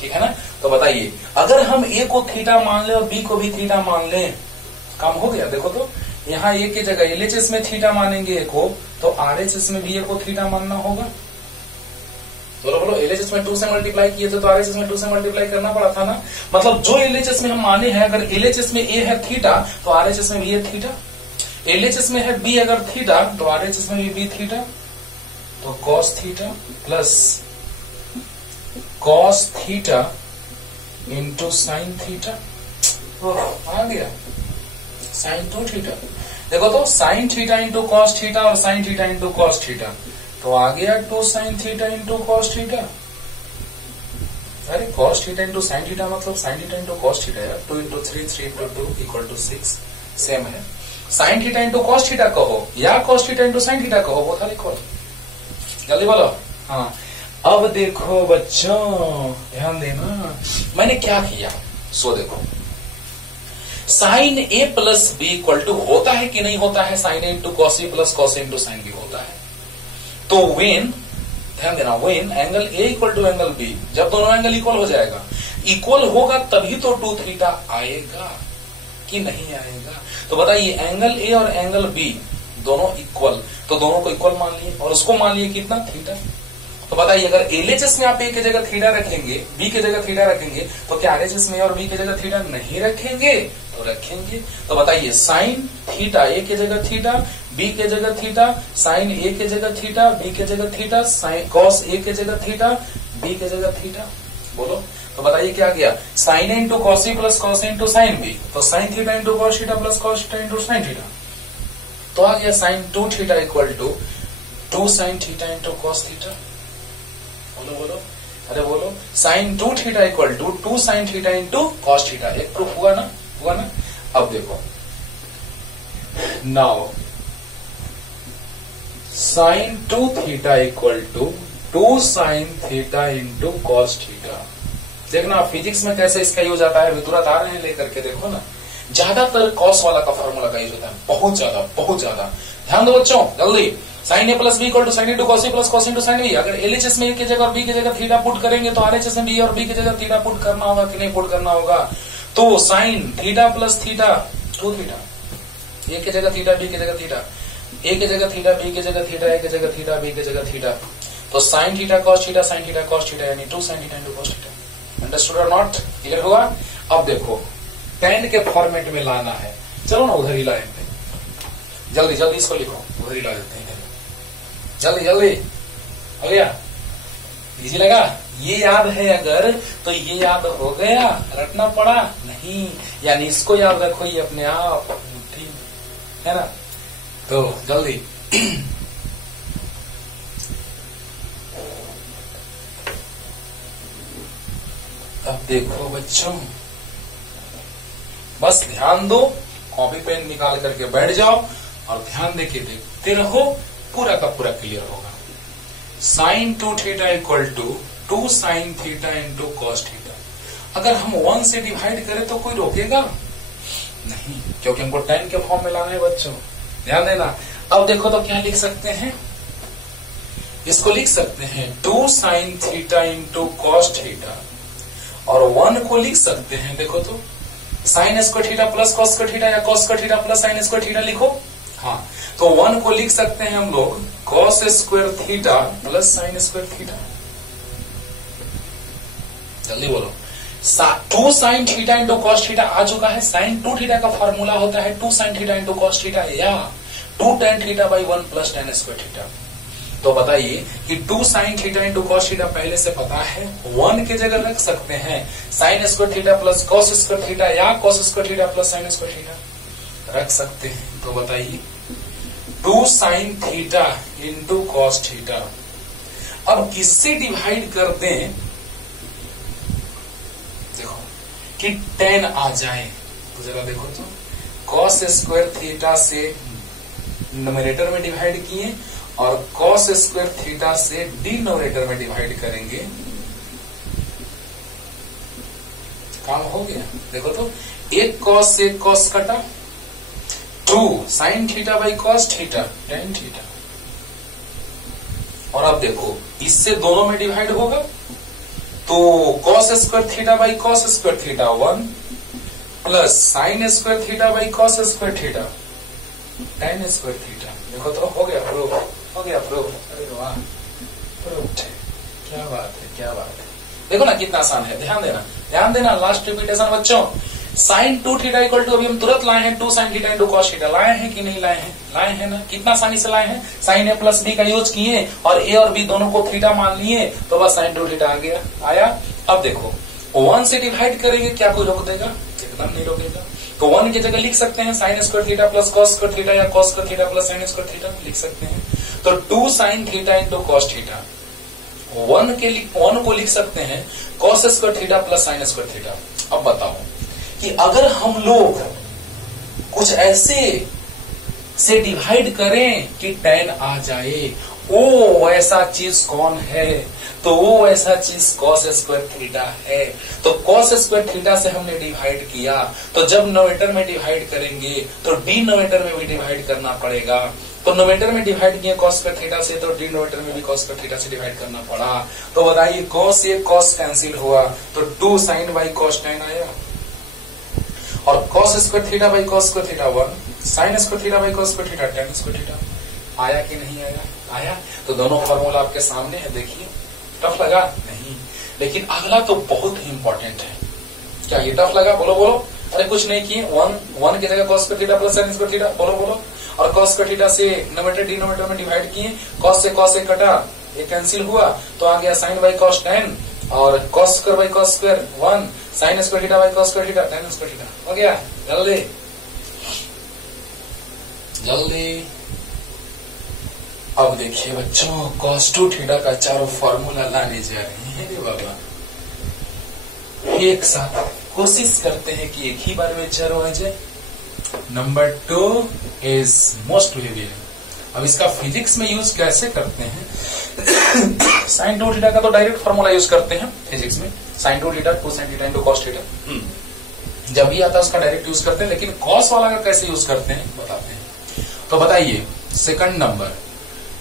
ठीक है ना? तो बताइए, अगर हम ए को थीटा मान ले और बी को भी थीटा मान ले, काम हो गया। देखो तो यहाँ ए की जगह LHS में थीटा मानेंगे ए को, तो RHS में भी ए को थीटा मानना होगा। बोलो बोलो, एलएचएस में 2 से मल्टीप्लाई किए थे तो आरएचएस में 2 से मल्टीप्लाई करना पड़ा था ना। मतलब जो एलएचएस में हम माने हैं, अगर एलएचएस में ए है थीटा तो आरएचएस में भी है थीटा, एलएचएस में है बी अगर थीटा तो आरएचएस में भी बी थीटा, तो cos theta plus cos theta into sine theta, आ गया साइन 2 थीटा। देखो तो sine theta into cos theta और sine theta into cos theta, तो आ गया 2 sine theta into cos theta. अरे cos theta into sine theta मतलब sine theta into cos theta यार, 2 into 3, 3 into 2 equal to 6, same है। Sine theta into cos theta कहो या cos theta into sine theta कहो, वो था लिखो, जल्दी बोलो। हाँ अब देखो बच्चों ध्यान देना, मैंने क्या किया, सो देखो sine A plus B equal to होता है कि नहीं होता है, sine A into cos A plus cos A into sine B होता है। तो वेन, ध्यान देना, when angle A equal to angle B, जब दोनों एंगल इक्वल हो जाएगा, इक्वल होगा तभी तो 2 थीटा आएगा कि नहीं आएगा। तो बताइए एंगल ए और एंगल बी दोनों इक्वल, तो दोनों को इक्वल मान लिए और उसको मान लिए कितना, थीटा। तो बताइए अगर एलएचएस में आप ए की जगह थीटा रखेंगे, बी की जगह थीटा रखेंगे, तो क्या आरएचएस में और बी की जगह थीटा नहीं रखेंगे, तो रखेंगे। तो बताइए साइन थीटा ए की जगह थीटा, बी के जगह थीटा, साइन ए के जगह थीटा, बी के जगह थीटा, साइन कॉस ए के जगह थीटा, बी के जगह थीटा, बोलो। तो बताइए क्या गया, sine A into cos A plus cos A into sine B, तो sine theta into cos theta plus cos theta into sine theta, तो आ गया sine 2 theta equal to 2 sine theta into cos theta. बोलो बोलो, अरे बोलो, sine 2 theta equal to 2 sine theta into cos theta, एक proof हुआ ना, हुआ ना। अब देखो now sine 2 theta equal to 2 sine theta into cos theta. देखना फिजिक्स में कैसे इसका यूज आता है, तुरंत आ रहे हैं लेकर के, देखो ना ज्यादातर कॉस वाला का फॉर्मूला का यूज होता है, बहुत ज्यादा बहुत ज्यादा। ध्यान दो बच्चों जल्दी, sine A plus B equal to sine A to cos A plus cos into sine B. अगर एलएचएस में ए की जगह और बी की जगह थीटा पुट करेंगे तो आरएचएस में बी और बी की जगह थीटा पुट करना होगा कि नहीं पुट करना होगा। तो sine theta plus theta 2 theta, A की जगह थीटा बी की जगह थीटा, ए की जगह थीटा बी की जगह थीटा, ए की जगह थीटा बी की जगह थीटा, तो sine theta cos theta sine theta cos theta यानी 2 sine theta into cos theta. Understood और नॉट, क्लियर हुआ। अब देखो टेन के फॉर्मेट में लाना है, चलो ना उधर ही ला देते हैं, जल्दी जल्दी इसको लिखो, उधर ही ला देते हैं, जल्दी जल्दी हो गया, इजी लगा। ये याद है अगर तो ये याद हो गया, रटना पड़ा नहीं, यानी इसको याद रखो, ये अपने आप ठीक है ना। तो जल्दी अब देखो बच्चों, बस ध्यान दो, कॉपी पेन निकाल करके बैठ जाओ और ध्यान देके देखते रहो, पूरा का पूरा क्लियर होगा। Sine 2 theta equal to 2 sine theta into cos theta. अगर हम 1 से डिवाइड करें तो कोई रोकेगा नहीं, क्योंकि हमको tan के फॉर्म में लाना है बच्चों, ध्यान देना। अब देखो तो क्या लिख सकते हैं, इसको लिख सकते हैं 2 sine theta into cos theta, और 1 को लिख सकते हैं, देखो तो sine square theta plus cos square theta या cos square theta plus sine square theta लिखो। हाँ तो 1 को लिख सकते हैं हम लोग cos square theta plus sine square theta. जल्दी बोलो, 2 sine theta into cos theta आ चुका है। साइन 2 थीटा का फॉर्मूला होता है 2 sine theta into cos theta या 2 tan theta by 1 plus tan square theta. तो बताइए कि 2 sine theta into cos theta पहले से पता है, 1 के जगह रख सकते हैं sine square theta plus cos square theta या cos square theta plus sine square theta रख सकते हैं। तो बताइए 2 sine theta into cos theta, अब किससे डिवाइड कर दें, देखो कि tan आ जाए, तो जरा देखो तो कॉस स्क्वायर थीटा से न्यूमरेटर में डिवाइड किए और कॉस स्क्वायर थीटा से डिनोमिनेटर में डिवाइड करेंगे, काम हो गया। देखो तो एक कॉस से एक कॉस कटा, 2 sine theta by cos theta tan theta, और अब देखो इससे दोनों में डिवाइड होगा तो cos square theta by cos square theta 1 plus sine square theta by cos square theta tan square theta. देखो तो हो गया प्रूफ, हो गया प्रूफ, अरे वाह प्रूफ। क्या बात है, क्या बात है। देखो ना कितना आसान है, ध्यान देना लास्ट रिपीटेशन बच्चों। साइन 2 थीटा इक्वल टू, अभी हम तुरंत लाए हैं 2 sine theta into cos theta, लाए हैं कि नहीं लाए हैं? लाए हैं ना, कितना आसानी से लाए हैं। साइन ए प्लस बी का यूज किए और ए और बी दोनों को थीटा मान लिए, तो बस साइन 2 थीटा आ गया, आया। अब देखो 1 से डिवाइड करेंगे, क्या कोई रोक देगा? एकदम नहीं रोकेगा। तो 1 की जगह लिख सकते हैं sine square theta plus cos square theta, या cos square theta plus sine square theta लिख सकते हैं। तो 2 sine theta into cos theta, 1 को लिख सकते हैं cos square theta plus sine square theta. अब बताओ कि अगर हम लोग कुछ ऐसे से डिवाइड करें कि tan आ जाए, ओ ऐसा चीज कौन है? तो वो ऐसा चीज कॉस स्क्वायर थीटा है। तो कॉस स्क्वायर थीटा से हमने डिवाइड किया, तो जब नोमेटर में डिवाइड करेंगे तो डिनोमेटर में भी डिवाइड करना पड़ेगा। तो नोमेटर में डिवाइड किया कॉस स्क्वायर थीटा से, तो डिनोमेटर में भी कॉस स्क्वायर थीटा से डिवाइड करना पड़ा। तो बताइए कॉस ये कॉस कैंसिल हुआ, तो 2 साइन बाई कॉस tan आया, और cos square theta by cos square theta 1, sine square theta by cos square theta tan square theta. आया कि नहीं आया? आया। तो दोनों फॉर्मूला आपके सामने है, देखिए। टफ लगा? नहीं। लेकिन अगला तो बहुत ही इंपॉर्टेंट है। क्या ये टफ लगा? बोलो बोलो। अरे कुछ नहीं किए, 1 की जगह cos square theta plus sine square theta, बोलो बोलो। और कॉस स्क्वायर थीटा से नोमेटर डिनोमेटर में डिवाइड किए, कॉस से कटा, ये कैंसिल हुआ, तो आ गया साइन बाई कॉस tan, और cos square by cos square 1, sine square theta by cos square theta tan square theta. हो गया? जल्दी जल्दी। अब देखिए बच्चों, cos 2 थीटा का चारों फॉर्मूला लाने जा रहे हैं रे बाबा। एक साथ कोशिश करते हैं कि एक ही बार में चारों आ जाए। Number 2 is most variable. अब इसका फिजिक्स में यूज कैसे करते हैं? साइन 2 थीटा का तो डायरेक्ट फॉर्मूला यूज करते हैं फिजिक्स में, sine 2 theta 2 sine theta into cos theta, जब भी आता है उसका डायरेक्ट यूज करते हैं। लेकिन कॉस वाला का कैसे यूज करते हैं बताते हैं। तो बताइए सेकंड नंबर,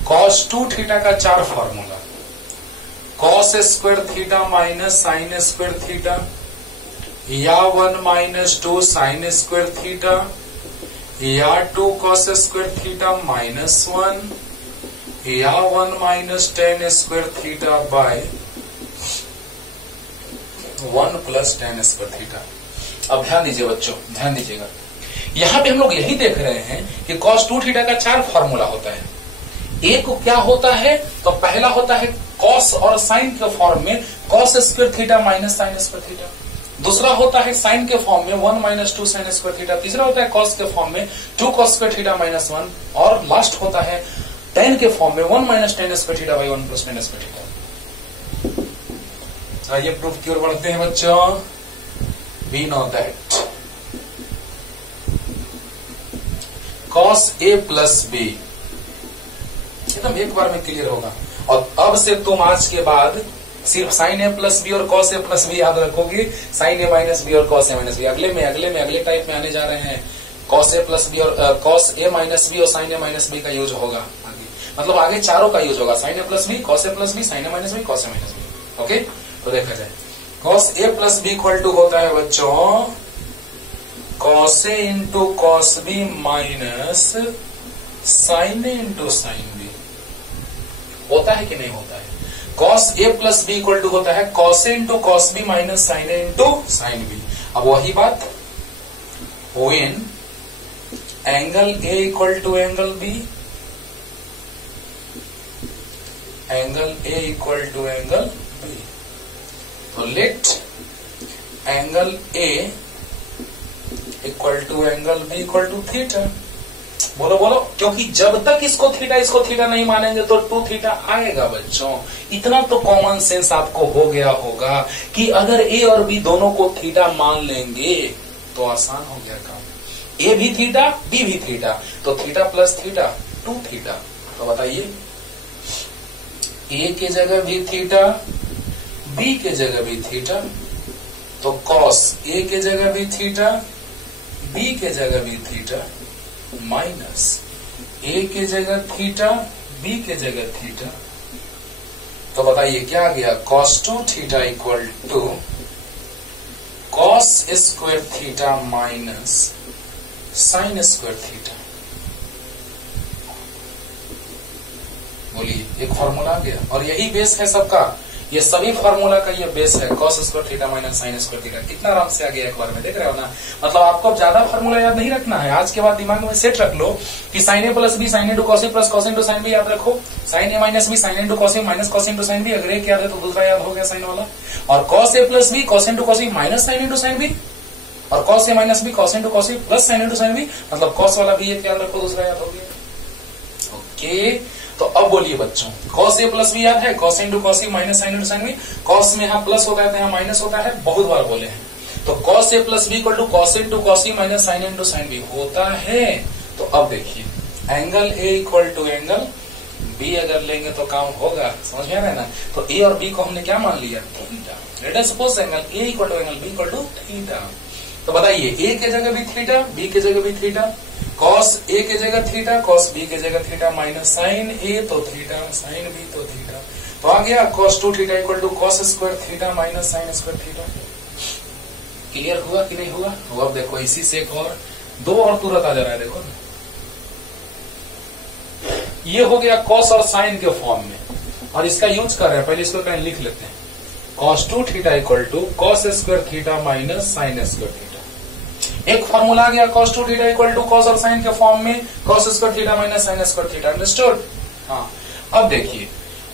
cos 2 थीटा का 4 formula, cos square theta minus sine square theta, या 1 माइनस 2 साइन स्क्वायर थीटा, या 2 cos स्क्वायर थीटा माइनस 1, या 1 minus tan square theta by 1 plus tan square theta. अब ध्यान दीजिए बच्चों, ध्यान दीजिएगा, यहां पे हम लोग यही देख रहे हैं कि cos 2 थीटा का 4 फॉर्मूला होता है। एक क्या होता है? तो पहला होता है कॉस और साइन के फॉर्म में cos square theta minus sine square theta, दूसरा होता है साइन के फॉर्म में 1 माइनस 2 साइन स्क्वायर थीटा, तीसरा होता है कॉस के फॉर्म में 2 कॉस स्क्वायर थीटा माइनस 1, और लास्ट होता है tan के फॉर्म में 1 minus tan square theta by 1 plus tan square theta. आइए प्रूफ की ओर बढ़ते हैं बच्चों। We know that cos A plus B एकदम एक बार में क्लियर होगा, और अब से तुम आज के बाद सिर्फ साइन ए प्लस बी और कॉस ए प्लस बी याद रखोगे, साइन ए माइनस बी और कॉस ए माइनस बी। अगले टाइप में आने जा रहे हैं, कॉस ए प्लस बी और कॉस ए माइनस बी और साइन ए माइनस बी का यूज होगा आगे, मतलब आगे चारों का यूज होगा, sign A plus B, cos A plus B, sine A minus B, cos A minus B. Okay, तो देखा जाए cos A plus B equal to होता है बच्चों cos A into cos B minus sine A into sine B. होता है कि नहीं होता है? Cos A plus B equal to होता है cos A into cos B minus sine A into sine B. अब वही बात, when angle A equal to angle B, angle A equal to angle B, तो let angle A equal to angle B equal to theta. बोलो बोलो, क्योंकि जब तक इसको थीटा नहीं मानेंगे तो 2 थीटा आएगा बच्चों। इतना तो कॉमन सेंस आपको हो गया होगा कि अगर ए और बी दोनों को थीटा मान लेंगे तो आसान हो गया काम। ए भी थीटा, बी भी थीटा, तो थीटा प्लस थीटा 2 थीटा। तो बताइए, ए के जगह भी थीटा, बी के जगह भी थीटा, तो कॉस ए के जगह भी थीटा, बी के जगह भी थीटा, माइनस ए के जगह थीटा, बी के जगह थीटा। तो बताइए क्या आ गया? cos 2 theta equal to cos square theta minus sine square theta. बोलिए, एक फॉर्मूला आ गया, और यही बेस है सबका। ये सभी फॉर्मूला का ये बेस है cos square theta minus sine square theta. कितना आराम से आ गया एक बार में, देख रहे हो ना। मतलब आपको अब ज्यादा फॉर्मूला याद नहीं रखना है, आज के बाद दिमाग में सेट रख लो कि sine A plus B sine into cos A plus cos into sine B याद रखो, sine A minus B sine into cos A minus cos into sine B, अगर एक याद है तो दूसरा याद हो गया साइन वाला, और cos A plus B cos into cos A minus sine into sine B, और cos A minus B cos into cos A plus sine into sine B, मतलब कॉस वाला भी एक याद रखो, दूसरा याद हो गया। ओके, तो अब बोलिए बच्चों, cos a प्लस बी याद है, cos into cos A minus sine into sine B, cos में यहाँ प्लस होता है तो यहाँ माइनस होता है, बहुत बार बोले हैं। तो cos a plus B equal to cos into cos A minus sine into sine B होता है। तो अब देखिए angle a equal to angle b अगर लेंगे तो काम होगा, समझ में आ रहा है ना। तो a और b को हमने क्या मान लिया, theta. Let us suppose angle a equal to angle b equal to theta. तो बताइए a के जगह भी थीटा, b के जगह भी थीटा, cos a के जगह थीटा, cos b के जगह थीटा, माइनस साइन a तो थीटा, साइन b तो थीटा। तो आ गया cos 2 theta equal to cos square theta minus sine square theta. Clear हुआ कि नहीं हुआ? तो अब देखो इसी से एक और दो और तुरंत आ जा रहा है, देखो ना। ये हो गया cos और साइन के फॉर्म में, और इसका यूज कर रहे हैं, पहले इसको कहीं लिख लेते हैं। cos 2 theta equal to cos square theta minus sine square theta. एक फॉर्मूला आ गया cos 2 theta equal to cos और साइन के फॉर्म में cos square theta minus sine square theta. Understood? हाँ। अब देखिए,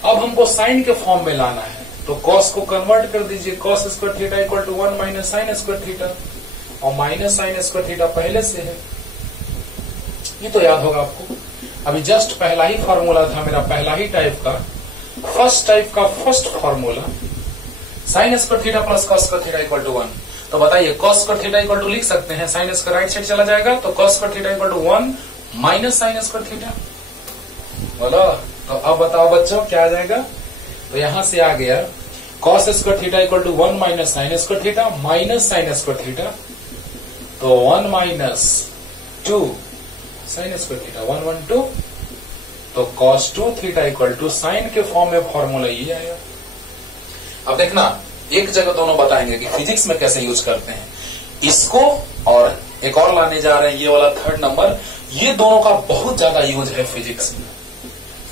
अब हमको साइन के फॉर्म में लाना है, तो cos को कन्वर्ट कर दीजिए, cos square theta equal to 1 minus sine square theta, और माइनस साइन स्क्वायर थीटा पहले से है, ये तो याद होगा आपको। अभी जस्ट पहला ही फॉर्मूला था मेरा, पहला ही टाइप का, फर्स्ट टाइप का first formula, sine square theta plus cos square theta equal to 1। तो बताइए cos square theta equal to लिख सकते हैं, साइन स्क्वायर राइट साइड चला जाएगा, तो cos square theta equal to 1 minus sine square theta. बोलो, तो अब बताओ बच्चों क्या आ जाएगा। तो यहां से आ गया cos square theta equal to 1 minus sine square theta minus sine square theta, तो 1 माइनस 2 साइन स्क्वायर थीटा 1 1 2, तो cos 2 theta equal to sine के फॉर्म में फॉर्मूला ये आया। अब देखना, एक जगह दोनों बताएंगे कि फिजिक्स में कैसे यूज करते हैं इसको, और एक और लाने जा रहे हैं ये वाला थर्ड नंबर। ये दोनों का बहुत ज्यादा यूज है फिजिक्स में,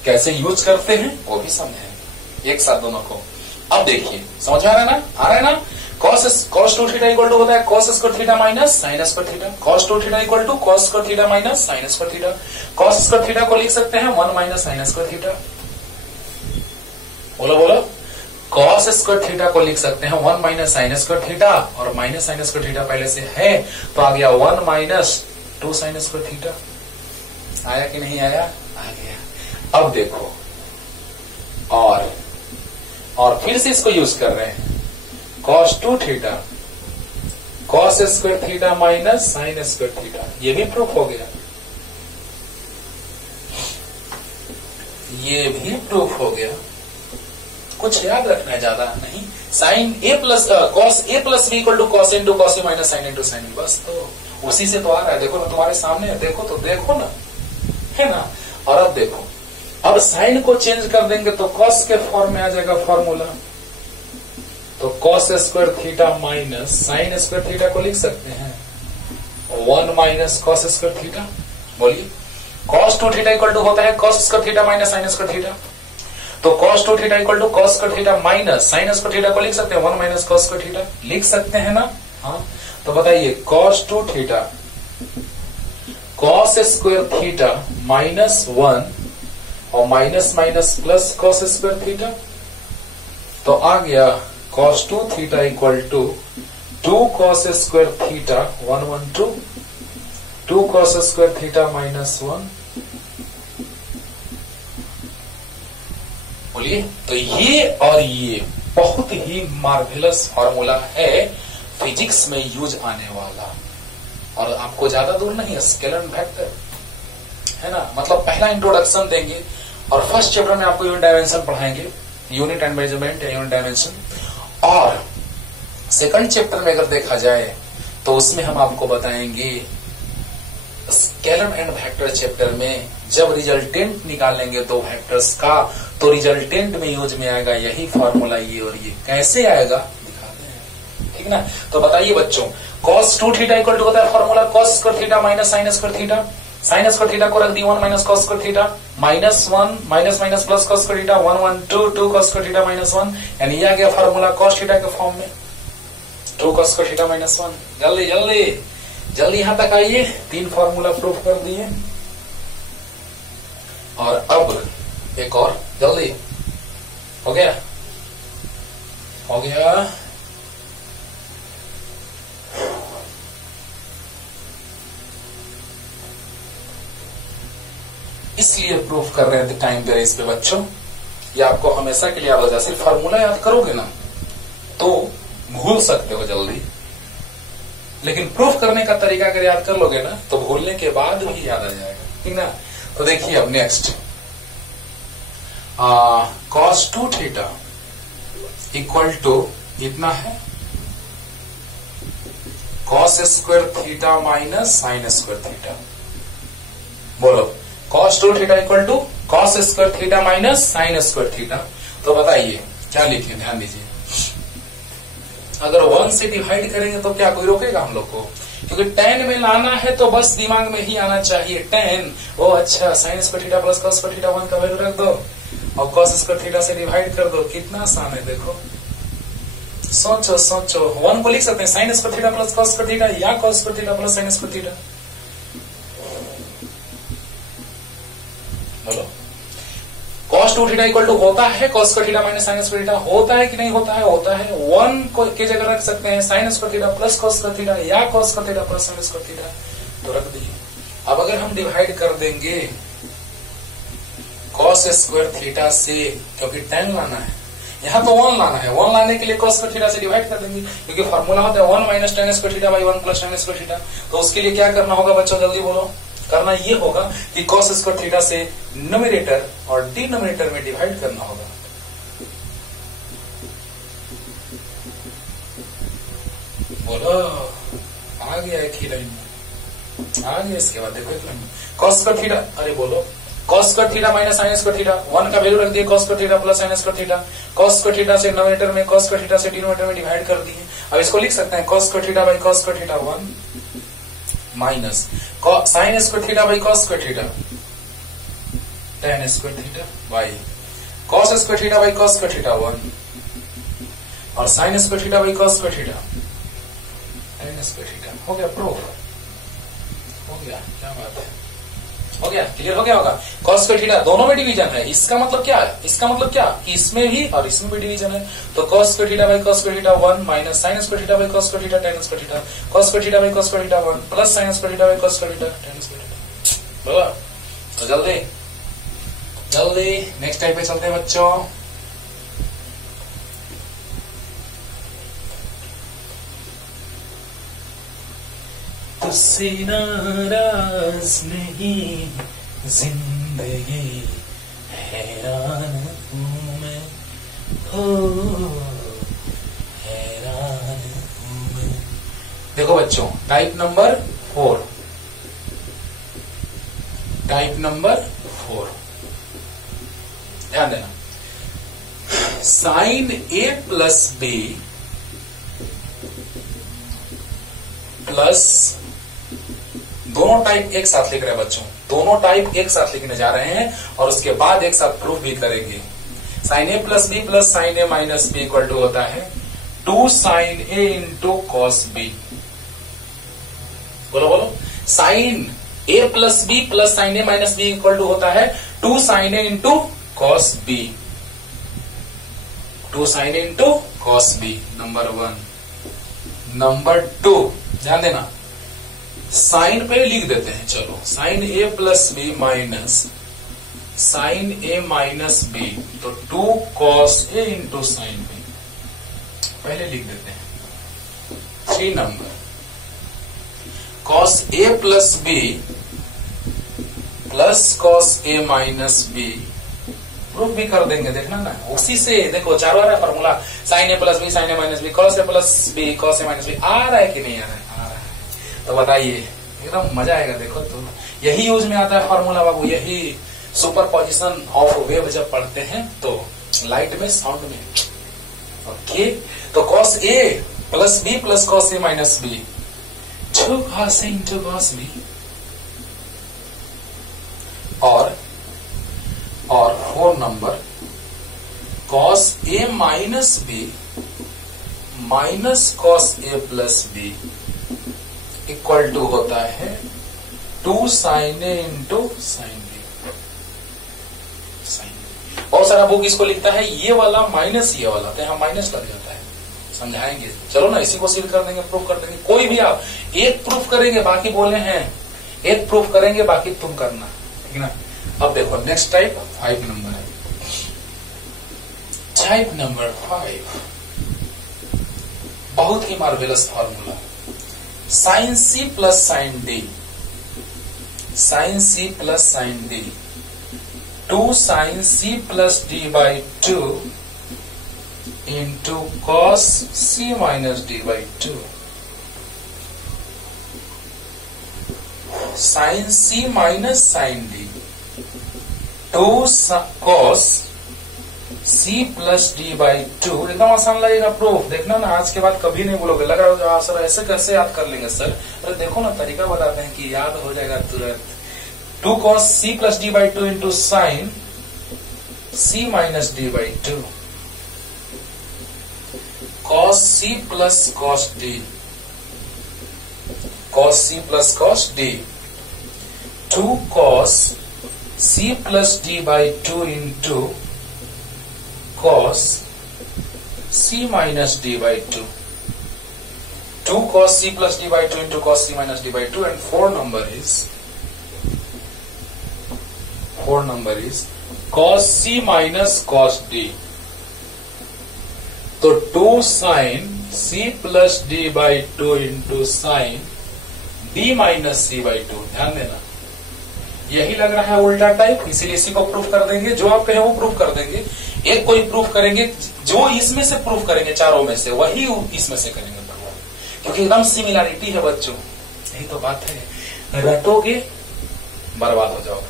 कैसे यूज करते हैं वो भी समझे एक साथ दोनों को। अब देखिए, समझ में आ रहा है ना, आ रहा है ना। cos 2 थीटा इक्वल टू होता है cos square theta minus sine square theta, cos 2 theta equal to cos square theta minus sine square theta. cos square theta को लिख सकते हैं 1 माइनस साइन स्क्वायर थीटा। बोलो बोलो, cos स्क्वायर थीटा को लिख सकते हैं 1 माइनस साइन स्क्वायर थीटा, और माइनस साइन स्क्वायर थीटा पहले से है, तो आ गया 1 माइनस 2 साइन स्क्वायर थीटा। आया कि नहीं आया? आ गया। अब देखो, और फिर से इसको यूज कर रहे हैं, cos 2 theta cos square theta minus sine square theta, ये भी प्रूफ हो गया, ये भी प्रूफ हो गया। कुछ याद रखना है, ज्यादा नहीं। Sine A plus cos a plus B equal to cos into cos A minus sine into sine, बस तो उसी से तो आ रहा है। देखो ना, तुम्हारे सामने है, देखो तो, देखो ना, है ना। और अब देखो, अब साइन को चेंज कर देंगे तो cos के फॉर्म में आ जाएगा फॉर्मूला, तो cos square theta minus sine square theta को लिख सकते हैं 1 माइनस cos स्क्वायर थीटा। बोलिए, cos 2 थीटा इक्वल टू होता है cos square theta minus sine square theta, तो cos 2 theta equal to cos square theta minus sine square theta को लिख सकते हैं 1 माइनस cos स्क्वायर थीटा, लिख सकते हैं ना। हाँ, तो बताइए cos 2 theta cos square theta minus 1 और minus minus plus cos square theta, तो आ गया cos 2 theta equal to 2 cos square theta 1 1 2, 2 cos square theta minus 1। बोलिए, तो ये और ये बहुत ही मार्वेलस फॉर्मूला है फिजिक्स में यूज आने वाला, और आपको ज्यादा दूर नहीं है, स्केलर एंड वेक्टर, है ना। मतलब पहला इंट्रोडक्शन देंगे, और फर्स्ट चैप्टर में आपको यूनिट डायमेंशन पढ़ाएंगे, यूनिट एंड मेजरमेंट या यूनिट डायमेंशन, और सेकंड चैप्टर में अगर देखा जाए तो उसमें हम आपको बताएंगे स्केलर एंड वेक्टर चैप्टर में जब रिजल्टेंट निकालेंगे दो वेक्टर्स का, तो रिजल्टेंट में यूज में आएगा यही फॉर्मूला, ये और ये कैसे आएगा दिखाते हैं, ठीक ना। तो बताइए बच्चों, cos 2 थीटा इक्वल टू होता है formula cos square theta minus sine square theta, sign square theta को रख दी 1 minus cos square theta, minus 1 minus minus plus cos square theta, 1 1 2 2 cos square theta minus 1, यानी ये आ गया फार्मूला कॉस थीटा के form में 2 cos square theta minus 1। जल्दी जल्दी जल्दी यहां तक आइए, 3 फार्मूला प्रूफ कर दिए। और अब एक और, जल्दी हो गया हो गया। इसलिए प्रूफ कर रहे थे टाइम पे इस पे बच्चों, ये आपको हमेशा के लिए याद हो जाए। सिर्फ फार्मूला याद करोगे ना तो भूल सकते हो जल्दी, लेकिन प्रूफ करने का तरीका अगर याद कर लोगे ना तो भूलने के बाद भी याद आ जाएगा, ठीक ना। तो देखिए अब next, cos 2 theta equal to इतना है cos square theta minus sine square theta. बोलो cos 2 theta equal to cos square theta minus sine square theta. तो बताइए क्या लिखे, ध्यान दीजिए। अगर 1 से डिवाइड करेंगे तो क्या कोई रोकेगा हम लोग को, क्योंकि tan में लाना है तो बस दिमाग में ही आना चाहिए tan। ओ अच्छा, sign square theta plus cos square theta 1 का वैल्यू रख दो और cos स्क्वायर थीटा से डिवाइड कर दो। कितना आसान है देखो, सोचो सोचो। 1 को लिख सकते हैं sine square theta plus cos square theta या cos square theta plus sine square theta. बोलो cos 2 थीटा इक्वल टू होता है cos square theta minus sine square theta, होता है कि नहीं होता है, होता है। 1 को की जगह रख सकते हैं sine square theta plus cos square theta या cos square theta plus sine square theta, तो रख दिए। अब अगर हम डिवाइड कर देंगे cos स्क्वायर थीटा से, क्योंकि tan लाना है, यहाँ तो 1 लाना है, 1 लाने के लिए cos स्क्वायर थीटा से डिवाइड कर देंगे, क्योंकि फॉर्मूला होता है 1 minus tan square theta by 1 plus tan square theta. तो उसके लिए क्या करना होगा बच्चों, जल्दी बोलो। करना ये होगा कि cos स्क्वायर थीटा से न्यूमरेटर और डिनोमिनेटर में डिवाइड करना होगा। बोलो आ गया एक ही लाइन में, आ गया। इसके बाद देखो एक लाइन में cos स्क्वायर थीटा, अरे बोलो cos square theta minus sine square theta, 1 का वैल्यू रख दिए cos square theta plus sine square theta, cos square theta से न्यूमरेटर में, cos स्क्वायर थीटा से डिनोमिनेटर में डिवाइड कर दिए। अब इसको लिख सकते हैं cos square theta by cos square theta 1 minus sine square theta by cos square theta tan square theta by cos square theta by cos square theta 1 और sign square theta by cos square theta tan square theta. हो गया proof, हो गया, क्या बात है, हो गया, क्लियर हो गया होगा। cos स्क्वायर थीटा दोनों में डिवीजन है, इसका मतलब क्या है, इसका मतलब क्या कि इसमें भी और इसमें भी डिवीजन है। तो cos square theta by cos square theta 1 minus sine square theta by cos square theta tan square theta, cos square theta by cos square theta 1 plus sine square theta by cos square theta tan square theta. बोला तो जल्दी जल्दी next type पे चलते हैं बच्चों। तुझसे नाराज नहीं जिंदगी हैरान हूँ मैं, हो हैरान हूँ मैं। देखो बच्चों टाइप नंबर 4, टाइप नंबर 4 ध्यान देना। Sign A plus B plus, दोनों टाइप एक साथ लिख रहे हैं बच्चों, दोनों टाइप एक साथ लिखने जा रहे हैं और उसके बाद एक साथ प्रूफ भी करेंगे। Sine A plus B plus sine A minus B equal to होता है 2 sine A into cos B. बोलो बोलो, sine A plus B plus sine A minus B equal to होता है 2 sine A into cos B, 2 sine A into cos B, number 1। Number 2 ध्यान देना, sine पे लिख देते हैं, चलो sine A plus B minus sine A minus B, तो 2 cos A into sine B पहले लिख देते हैं। 3 number cos A plus B plus cos A minus B, proof भी कर देंगे, देखना ना। उसी से देखो चारों आ रहा है formula, sine A plus B sine A minus B cos A plus B cos A minus B, आ रहा है कि नहीं आ रहा है, आ रहा है। तो बताइए एकदम मजा आएगा। देखो तो यही यूज में आता है फॉर्मूला बाबू, यही सुपर पोजिशन ऑफ वेव जब पढ़ते हैं तो लाइट में साउंड में। ओके तो cos A plus B plus cos A minus B, 2 cos A into cos B और 4 number cos a minus B minus cos a plus B equal to होता है 2 sin a into sine B. बहुत सारा book इसको लिखता है ये वाला माइनस ये वाला, तो यहां माइनस लग जाता है, समझाएंगे। चलो ना इसी को सील कर देंगे, प्रूफ कर देंगे। कोई भी आप एक प्रूफ करेंगे, बाकी बोले हैं एक प्रूफ करेंगे, बाकी तुम करना, ठीक है ना। अब देखो नेक्स्ट टाइप 5 नंबर है। टाइप नंबर 5 बहुत ही marvellous formula, sine C plus sine D, sine C plus sine D 2 sin c plus d by 2 into cos c minus d by 2 sin c minus sin d 2 cos c plus d by 2। एकदम आसान लगेगा proof, देखना ना आज के बाद कभी नहीं बोलोगे लगा रहा सर ऐसे कैसे याद कर लेंगे सर। अरे देखो ना तरीका बताते हैं कि याद हो जाएगा तुरंत। 2 cos c plus d by 2 into sin c minus d by 2 cos c plus cos d, cos c plus cos d 2 cos c plus d by 2 into cos c minus d by 2, 2 cos c plus d by 2 into cos c minus d by 2, and 4 number is cos c minus cos d। तो 2 sin c plus d by 2 into sin d minus c by 2। ध्यान देना यही लग रहा है उल्टा type, इसीलिए इसी को प्रूफ कर देंगे। जो आप कहें वो प्रूफ कर देंगे, एक कोई प्रूफ करेंगे, जो इसमें से प्रूफ करेंगे चारों में से वही इसमें से करेंगे प्रूफ, क्योंकि एकदम सिमिलैरिटी है बच्चों। यही तो बात है, रटोगे बर्बाद हो जाओगे,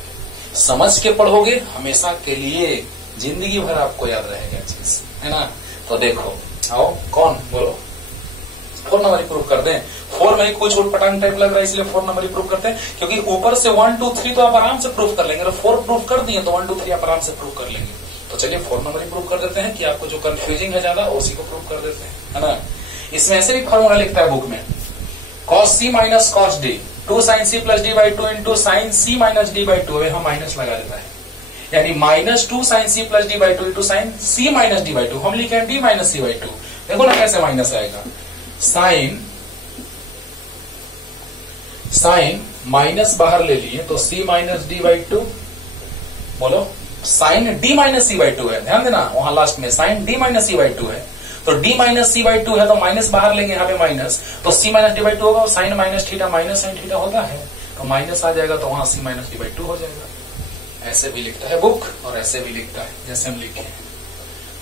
समझ के पढ़ोगे हमेशा के लिए, जिंदगी भर आपको याद रहेगा चीज, है ना। तो देखो आओ कौन बोलो 4 नंबर ही प्रूफ कर दें। 4 में कुछ उटपटांग टाइप लग रहा है इसलिए 4 नंबर ही प्रूफ करते हैं, क्योंकि ऊपर से 1 2 3 तो आप आराम से प्रूफ कर लेंगे, 4 प्रूफ कर दिए तो 1 2 3 आप आराम से प्रूफ कर लेंगे। तो चलिए 4 नंबर ही प्रूफ कर देते हैं कि आपको जो कंफ्यूजिंग है ज्यादा उसी को प्रूफ कर देते हैं, है ना। इसमें ऐसे भी फॉर्मूला लिखता है बुक में, cos c minus cos d 2 sin c plus d by 2 into sin c minus d by 2, यहां माइनस लगा देता है, यानी minus 2 sin c plus d by 2 into sin c minus d by 2। हम लिखे d minus c by 2, देखो ना कैसे माइनस आएगा। साइन माइनस बाहर ले लिए तो c minus d by 2, बोलो sign d minus c by 2 है, ध्यान देना वहां लास्ट में sign d minus c by 2 है, तो d माइनस सी बाई 2 है तो माइनस बाहर लेंगे, यहाँ पे माइनस, तो c माइनस डी बाई 2 होगा, sine minus theta minus sine theta होता है, तो माइनस आ जाएगा, तो वहां c माइनस डी बाई 2 हो जाएगा। ऐसे भी लिखता है बुक और ऐसे भी लिखता है जैसे हम लिखे हैं,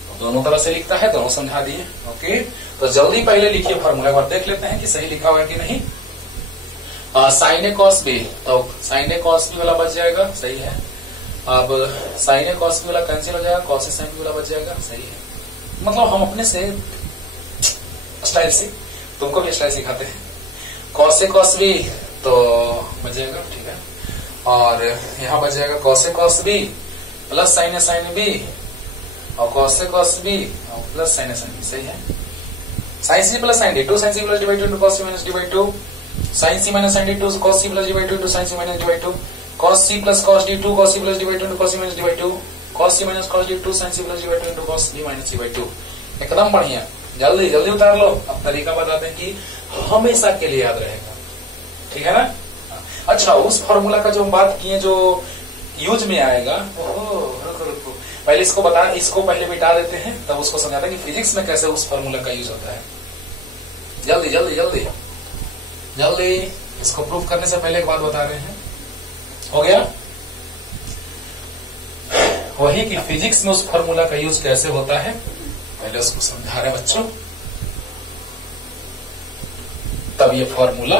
तो दोनों तरह से लिखता है, दोनों समझा दिए। ओके, तो जल्दी पहले लिखिए फॉर्मूला, एक बार देख लेते हैं कि सही लिखा हुआ है कि नहीं। साइन ए कॉस बी, तो साइन ए कॉस बी वाला बच जाएगा, सही है। अब साइन ए कॉस बी वाला कैंसिल हो जाएगा, कॉस ए साइन बी वाला बच जाएगा, सही है। मतलब हम अपने से स्टाइल से तुमको भी स्टाइल सिखाते हैं। कॉस ए कॉस बी तो बच जाएगा, ठीक है। और यहाँ बच जाएगा cos A cos B plus sine A sine B, और cos A cos B plus sine A sine B, सही है। Sine C plus sine D 2 sine C plus D by 2 into cos C minus D by 2, sine C minus sine D 2 cos C plus D by 2 into sine C minus D by 2, cos C plus cos D 2 cos C plus D by 2 into cos C minus D by 2, cos c minus cos d 2 sin c plus d by 2 into cos d minus c by 2। एकदम बढ़िया, जल्दी जल्दी उतार लो। अब तरीका बताते हैं कि हमेशा के लिए याद रहेगा, ठीक है ना। अच्छा, उस फॉर्मूला का जो हम बात किए जो यूज में आएगा, रुको पहले इसको पहले मिटा देते हैं, तब उसको समझाते हैं कि फिजिक्स में कैसे उस फॉर्मूला का यूज होता है। जल्दी जल्दी जल्दी जल्दी, इसको प्रूफ करने से पहले एक बात बता रहे हैं, हो गया वही कि फिजिक्स में उस फॉर्मूला का यूज कैसे होता है, पहले उसको समझा रहे बच्चों, तब ये फॉर्मूला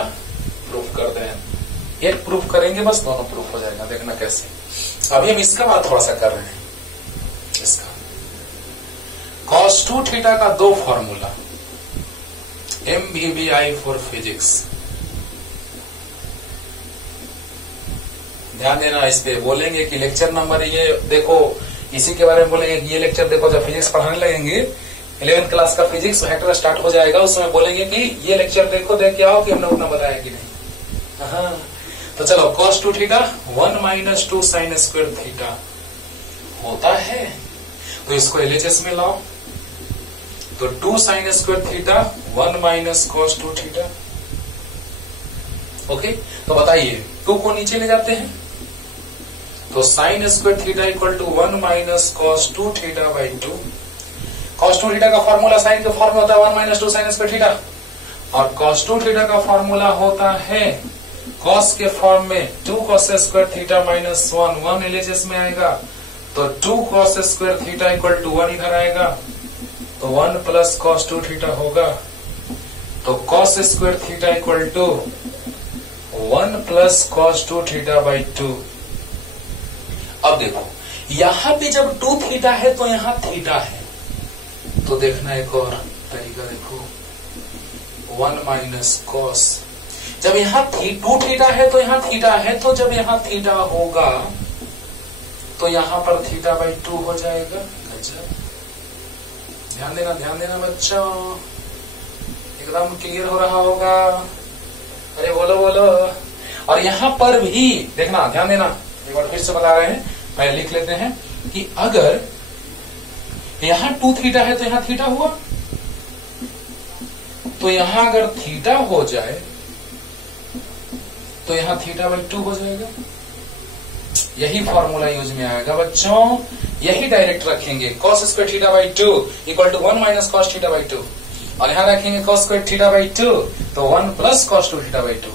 प्रूफ कर दें। एक प्रूफ करेंगे बस, दोनों प्रूफ हो जाएगा, देखना कैसे। अभी हम इसका बात थोड़ा सा कर रहे हैं, इसका cos 2 थीटा का 2 फॉर्मूला, MVBI फॉर फिजिक्स। ध्यान देना इस पे। बोलेंगे कि लेक्चर नंबर ये देखो, इसी के बारे में बोलेंगे कि ये लेक्चर देखो, जब फिजिक्स पढ़ाने लगेंगे 11th क्लास का फिजिक्स वेक्टर स्टार्ट हो जाएगा, उसमें बोलेंगे कि ये लेक्चर देखो, देख के आओ कि हमने उतना बताया कि नहीं। हाँ, तो चलो cos 2 theta 1 minus 2 sine square theta होता है, तो इसको LHS में लाओ। तो 2 sine square theta 1 minus cos 2 theta. Okay, तो बताइए 2 को नीचे ले जाते हैं, तो sine square theta equal to 1 minus cos 2 theta by 2। cos 2 theta का फॉर्मूला साइन के फॉर्म में होता है 1 माइनस 2 साइन स्क्वायर थीटा, और cos 2 थीटा का फॉर्मूला होता है cos के फॉर्म में 2 cos square theta minus 1 LHS में आएगा, तो 2 cos square theta equal to 1 इधर आएगा, तो 1 प्लस cos 2 थीटा होगा, तो cos square theta equal to 1 plus cos 2 theta by 2। अब देखो यहां पे जब 2 थीटा है तो यहां थीटा है, तो देखना एक और तरीका देखो, 1 माइनस cos, जब यहां 2 थीटा है तो यहां थीटा है, तो जब यहां थीटा होगा तो यहां पर थीटा बाई 2 हो जाएगा। ध्यान देना बच्चों, एकदम क्लियर हो रहा होगा। अरे बोलो बोलो। और यहां पर भी देखना, ध्यान देना, एक बार फिर से बता रहे हैं, पहले लिख लेते हैं कि अगर यहां 2 थीटा है तो यहां थीटा हुआ, तो यहां अगर थीटा हो जाए तो यहां थीटा बाई 2 हो जाएगा। यही फॉर्मूला यूज में आएगा बच्चों, यही डायरेक्ट रखेंगे, cos square theta by 2 equal to 1 minus cos theta by 2, और यहां रखेंगे cos स्क्वायर थीटा बाई 2 तो 1 प्लस cos 2 थीटा बाई 2।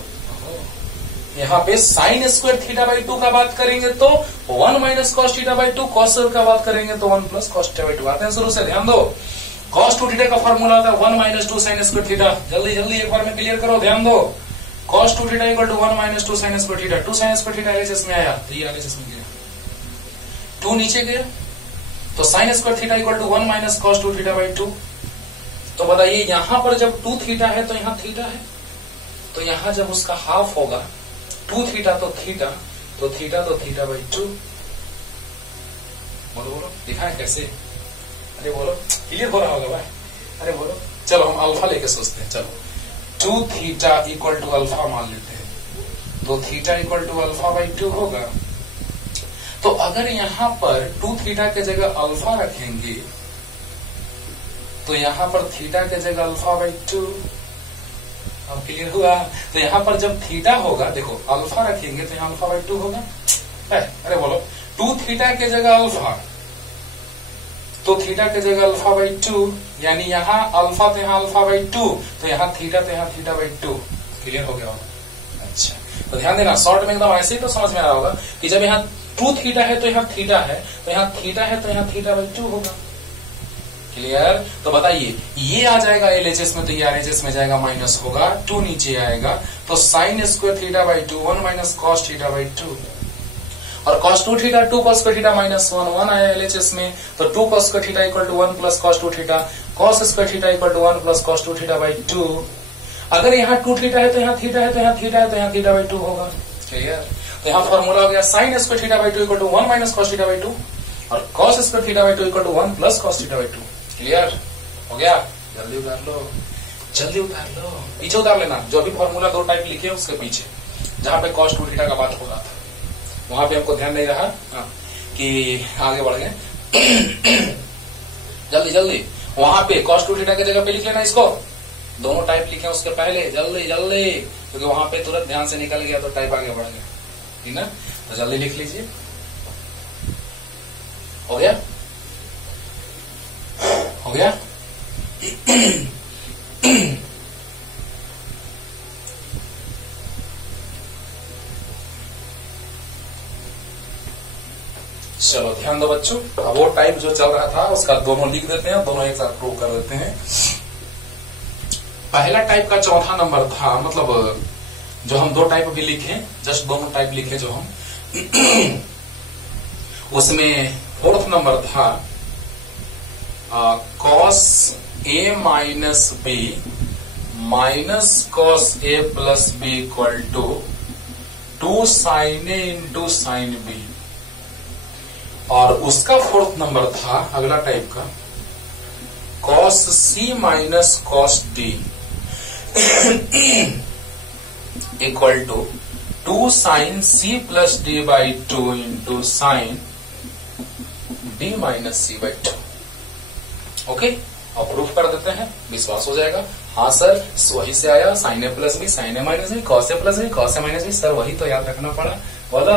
यहाँ पे साइन स्क्वायर थीटा बाई 2 का बात करेंगे तो 1 minus cos theta by 2, cos का बात करेंगे तो 1 प्लस cos थीटा बाई 2। आते हैं शुरू से, ध्यान दो, cos 2 थीटा का फॉर्मूला होता है 1 माइनस 2 साइन स्क्वायर थीटा। जल्दी जल्दी एक बार में क्लियर करो, ध्यान दो, cos 2 theta equal to 1 minus 2 sine square theta. 2 sine square theta LHS में आया, तो ये LHS में गया, 2 नीचे गया, तो sine square theta equal to 1 minus cos 2 theta by 2। तो बताइए यहां पर जब 2 थीटा है तो यहां थीटा है, तो यहां जब उसका हाफ होगा 2 थीटा तो थीटा, तो थीटा बाई 2। बोलो बोलो, दिखा है कैसे? अरे बोलो, क्लियर हो रहा होगा भाई? अरे बोलो, चलो हम अल्फा लेके सोचते हैं। चलो 2 थीटा इक्वल टू अल्फा मान लेते हैं, तो theta equal to alpha by 2 होगा। तो अगर यहां पर 2 थीटा के जगह अल्फा रखेंगे तो यहां पर थीटा के जगह अल्फा बाई 2। अब क्लियर हुआ? तो यहां पर जब थीटा होगा, देखो अल्फा रखेंगे तो यहां अल्फा बाई 2 होगा। अरे बोलो, 2 थीटा के जगह अल्फा, तो थीटा के जगह अल्फा बाई 2, यानी यहाँ अल्फा तो यहाँ अल्फा बाई 2, तो यहाँ थीटा तो यहाँ थीटा बाई 2। क्लियर हो गया होगा? अच्छा, तो ध्यान देना, शॉर्ट में एकदम ऐसे ही तो समझ में आ रहा होगा कि जब यहाँ 2 थीटा है तो यहाँ थीटा है, तो यहाँ थीटा है तो यहाँ थीटा बाई 2 होगा। क्लियर? तो बताइए ये आ जाएगा LHS में, तो ये RHS में जाएगा, माइनस होगा, 2 नीचे आएगा, तो sine square theta by 2 1 minus cos theta by 2, और cos 2 theta 2 cos square theta minus 1 आया LHS में, तो 2 cos square theta equal to 1 plus cos 2 theta, cos square theta equal to 1 plus cos 2 theta by 2। अगर यहाँ 2 theta है तो यहाँ theta है, तो यहाँ थीटा है तो यहाँ थीटा बाई 2 होगा। क्लियर? तो यहाँ फॉर्मूला हो गया sine square theta by 2 equal to 1 minus cos theta by 2, और cos square theta by 2 equal to 1 plus cos theta by 2। Clear हो गया? जल्दी उतार लो, जल्दी उतार लो, पीछे उतार लेना, जो भी फॉर्मूला 2 टाइप लिखे उसके पीछे, जहां पे cos 2 थीटा का बात हो रहा था वहां पे हमको ध्यान नहीं रहा कि आगे बढ़ गए। जल्दी जल्दी वहां पे cos 2 थीटा की जगह पे लिख लेना, इसको दोनों टाइप लिखे उसके पहले, जल्दी जल्दी, क्योंकि वहां पे तुरंत ध्यान से निकल गया तो टाइप आगे बढ़ गया, ठीक ना? तो जल्दी लिख लीजिए। हो गया? हो गया? चलो ध्यान दो बच्चों, अब वो टाइप जो चल रहा था उसका दोनों लिख देते हैं, दोनों एक साथ प्रूव कर देते हैं। पहला टाइप का 4था नंबर था, मतलब जो हम 2 टाइप भी लिखे, जस्ट दोनों टाइप लिखे जो हम, उसमें 4th नंबर था cos A minus B minus cos A plus B equal to 2 sin A into sine B, और उसका फोर्थ नंबर था अगला टाइप का cos C minus cos D equal to 2 sin C plus D by 2 into sine D minus C by 2। Okay, अब proof कर देते हैं, विश्वास हो जाएगा। हाँ सर वही से आया, sign A plus B sine A minus B, cos A plus B cos A minus B, sir वही तो याद रखना पड़ा बोला।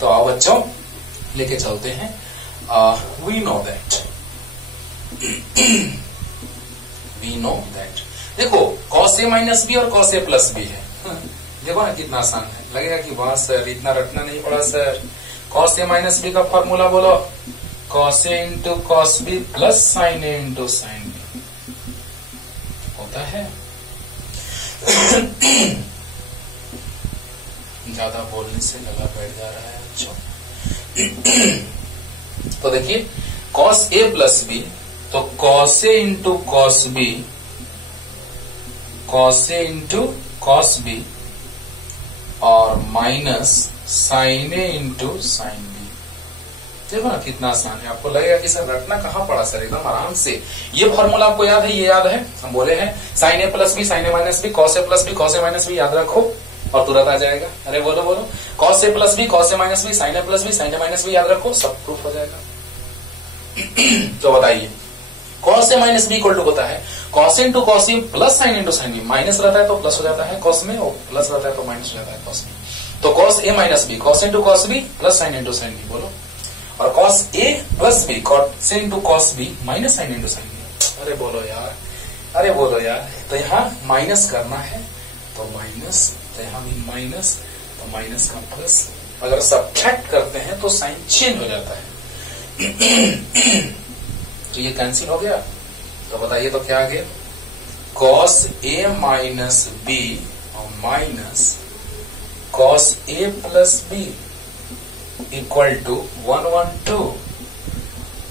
तो आओ बच्चों लेके चलते हैं। वी नो दैट देखो कॉस ए माइनस बी और कॉस ए प्लस बी है। देखो ना कितना आसान है, लगेगा कि वाह सर इतना रटना नहीं पड़ा sir. Cos A minus B का फॉर्मूला बोलो, cos A into cos B plus sine A into sine B होता है। ज्यादा बोलने से गला बैठ जा रहा है बच्चों। तो देखिए कॉस ए प्लस बी, तो cos A into cos B, cos A into cos B और minus sine A into sine B. देखो ना कितना आसान है। आपको लगेगा कि सर रटना कहाँ पड़ा सर, एकदम आराम से। ये फॉर्मूला आपको याद है, ये याद है, हम बोले हैं sine A plus B sine A minus B, cos A plus B cos A minus B, याद रखो और तुरंत आ जाएगा। अरे बोलो बोलो, cos A plus B cos A minus B sine A plus B sine A minus B, याद रखो, सब प्रूफ हो जाएगा। तो बताइए cos A minus B equal to होता है cos into cos A plus sine into sine B. Minus रहता है तो प्लस हो जाता है कॉस में, और प्लस रहता है तो माइनस हो जाता है कॉस में। तो cos A minus B cos into cos B plus sine into sine B बोलो, और cos A plus B cos into cos B minus sine into sine B. अरे बोलो यार, अरे बोलो यार। तो यहाँ माइनस करना है तो माइनस, तो यहाँ भी माइनस, तो माइनस का प्लस। अगर सब्ट्रैक्ट करते हैं तो साइन चेंज हो जाता है। तो ये कैंसिल हो गया। तो बताइए तो क्या आ गया, कॉस ए माइनस बी और minus cos A plus B equal to 112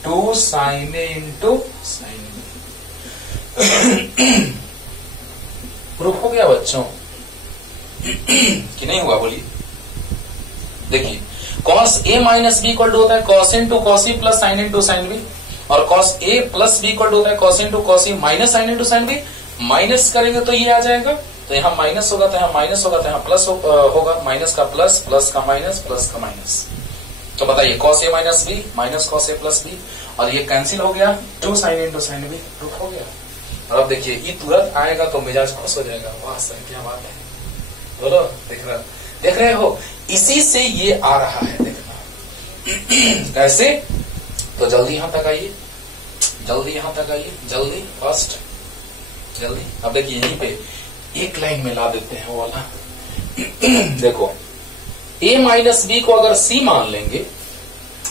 2 sine A into sine B. Proof हो गया बच्चों कि नहीं हुआ बोलिए। देखिए cos A minus B equal to होता है cos into cos E plus sine into sine B, और cos A plus B equal to होता है cos into cos E minus sine into sine B. Minus करेंगे तो ये आ जाएगा, तो यहाँ माइनस होगा तो यहाँ माइनस होगा तो यहाँ प्लस होगा, माइनस का प्लस प्लस का माइनस प्लस का माइनस। तो बताइए cos A minus B minus cos A plus B, और ये कैंसिल हो गया 2 sine into sine B, proof हो गया। और अब देखिए ये तुरंत आएगा तो मिजाज खुश हो जाएगा, वाह सर क्या बात है। बोलो देख रहे हो, इसी से ये आ रहा है, देखना कैसे। तो जल्दी यहां तक आइए, जल्दी यहां तक आइए, जल्दी फास्ट जल्दी। अब देखिए यहीं पे एक लाइन में ला देते हैं वो वाला। देखो a माइनस बी को अगर c मान लेंगे,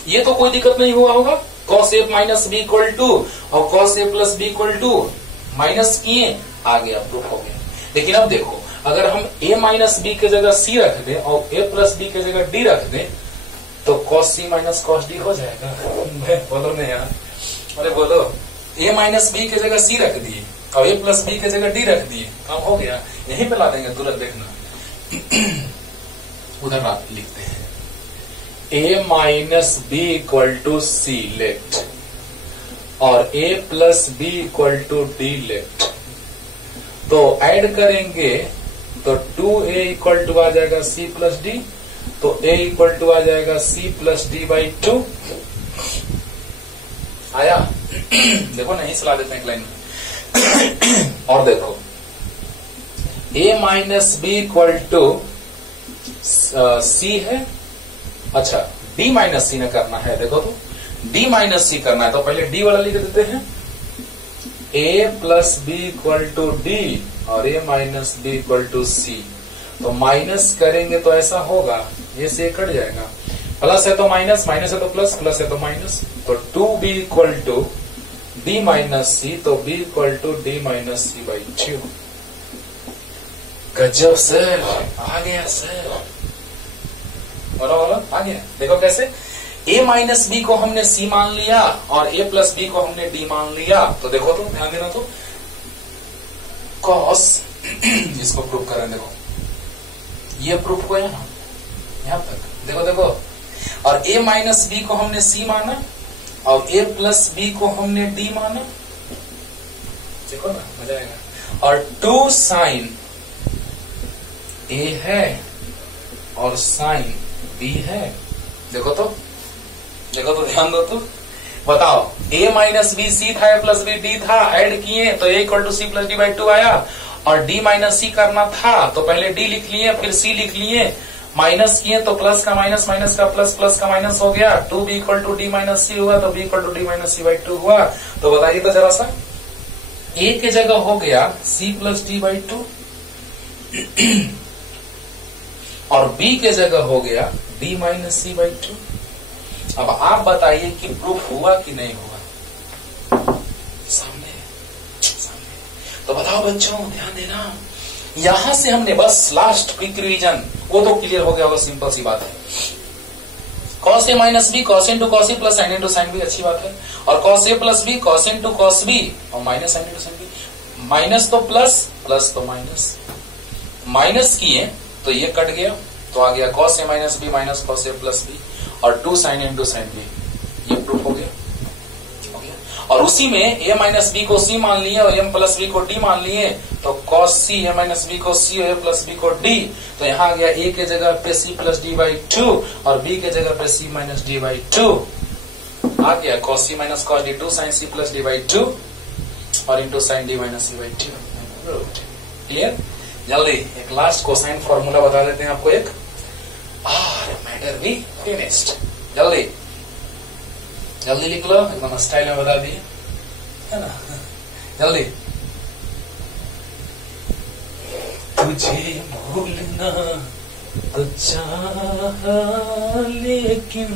ये तो कोई दिक्कत नहीं हुआ होगा। cos a minus B equal to और cos a plus B equal to minus किए, आ गया, प्रूफ हो गया। लेकिन अब देखो अगर हम a माइनस बी के जगह c रख दें और a प्लस बी के जगह d रख दें तो cos c minus cos d हो जाएगा। बोलो नहीं यार, अरे बोलो, a माइनस बी के जगह c रख दिए और a प्लस बी के जगह d रख दिए, काम हो गया। यहीं पे ला देंगे तुरंत, देखना। उधर आप लिखते हैं a minus B equal to c let और a plus B equal to d let. तो ऐड करेंगे तो 2a इक्वल टू आ जाएगा c प्लस d, तो a इक्वल टू आ जाएगा c प्लस d बाई 2। आया? देखो नहीं सला देते हैं एक लाइन में। और देखो a minus B equal to c है, अच्छा d माइनस सी ने करना है। देखो तो d माइनस सी करना है तो पहले d वाला लिख देते हैं, a plus B equal to d और a minus B equal to c। तो माइनस करेंगे तो ऐसा होगा, ये से कट जाएगा, प्लस है तो माइनस, माइनस है तो प्लस, प्लस है तो माइनस। तो 2b equal to d minus C, तो b equal to d minus C by 2। गजब सर, आ गया सर, बोलो बोलो, आ गया। देखो कैसे, a माइनस बी को हमने c मान लिया और a प्लस बी को हमने d मान लिया। तो देखो तो ध्यान देना, तो cos इसको प्रूव करें, देखो ये प्रूफ हुआ ना यहां तक। देखो देखो, और a माइनस बी को हमने c माना और a प्लस बी को हमने d माना। देखो ना, मजा आएगा। और 2 साइन a है और साइन b है। देखो तो ध्यान दो तो, बताओ a माइनस बी सी था, a प्लस बी डी था, ऐड किए तो a equal to C plus D by 2 आया। और d माइनस सी करना था तो पहले d लिख लिए फिर c लिख लिए, माइनस किए तो प्लस का माइनस, माइनस का प्लस, प्लस का माइनस हो गया। 2b equal to D minus C हुआ तो b equal to D minus C by 2 हुआ। तो बताइए तो जरा सा, a के जगह हो गया c प्लस डी बाई 2 और b के जगह हो गया d माइनस सी बाई 2। अब आप बताइए कि प्रूफ हुआ कि नहीं हुआ? सामने। तो बताओ बच्चों, ध्यान देना, यहां से हमने बस लास्ट क्विक रिवीजन वो तो क्लियर हो गया होगा, सिंपल सी बात है। Cos A minus B cos into cos A plus sine into sine B, अच्छी बात है। और cos A plus B cos into cos B और minus sine into sine B, minus तो प्लस, प्लस तो माइनस, माइनस किए तो ये कट गया तो आ गया cos A minus B minus cos A plus B और 2 साइन इंटू साइन बी, ये प्रूफ हो गया। और उसी में a माइनस बी को c मान लिए और m प्लस बी को d मान लिए तो cos c a minus B को c और a प्लस बी को d, तो यहाँ आ गया a के जगह पे c प्लस डी बाई 2 और b के जगह पे c माइनस डी बाई 2 आ गया। cos c minus cos d 2 sine c plus D by 2 और into sine d minus c by 2। Clear? जल्दी एक लास्ट कोसाइन फॉर्मूला बता देते हैं आपको एक, और मैटर भी फिनिश्ड। जल्दी जल्दी लिख लो, एकदम स्टाइल में बता दिए, है ना? जल्दी। तुझे भूलना तो चाहा लेकिन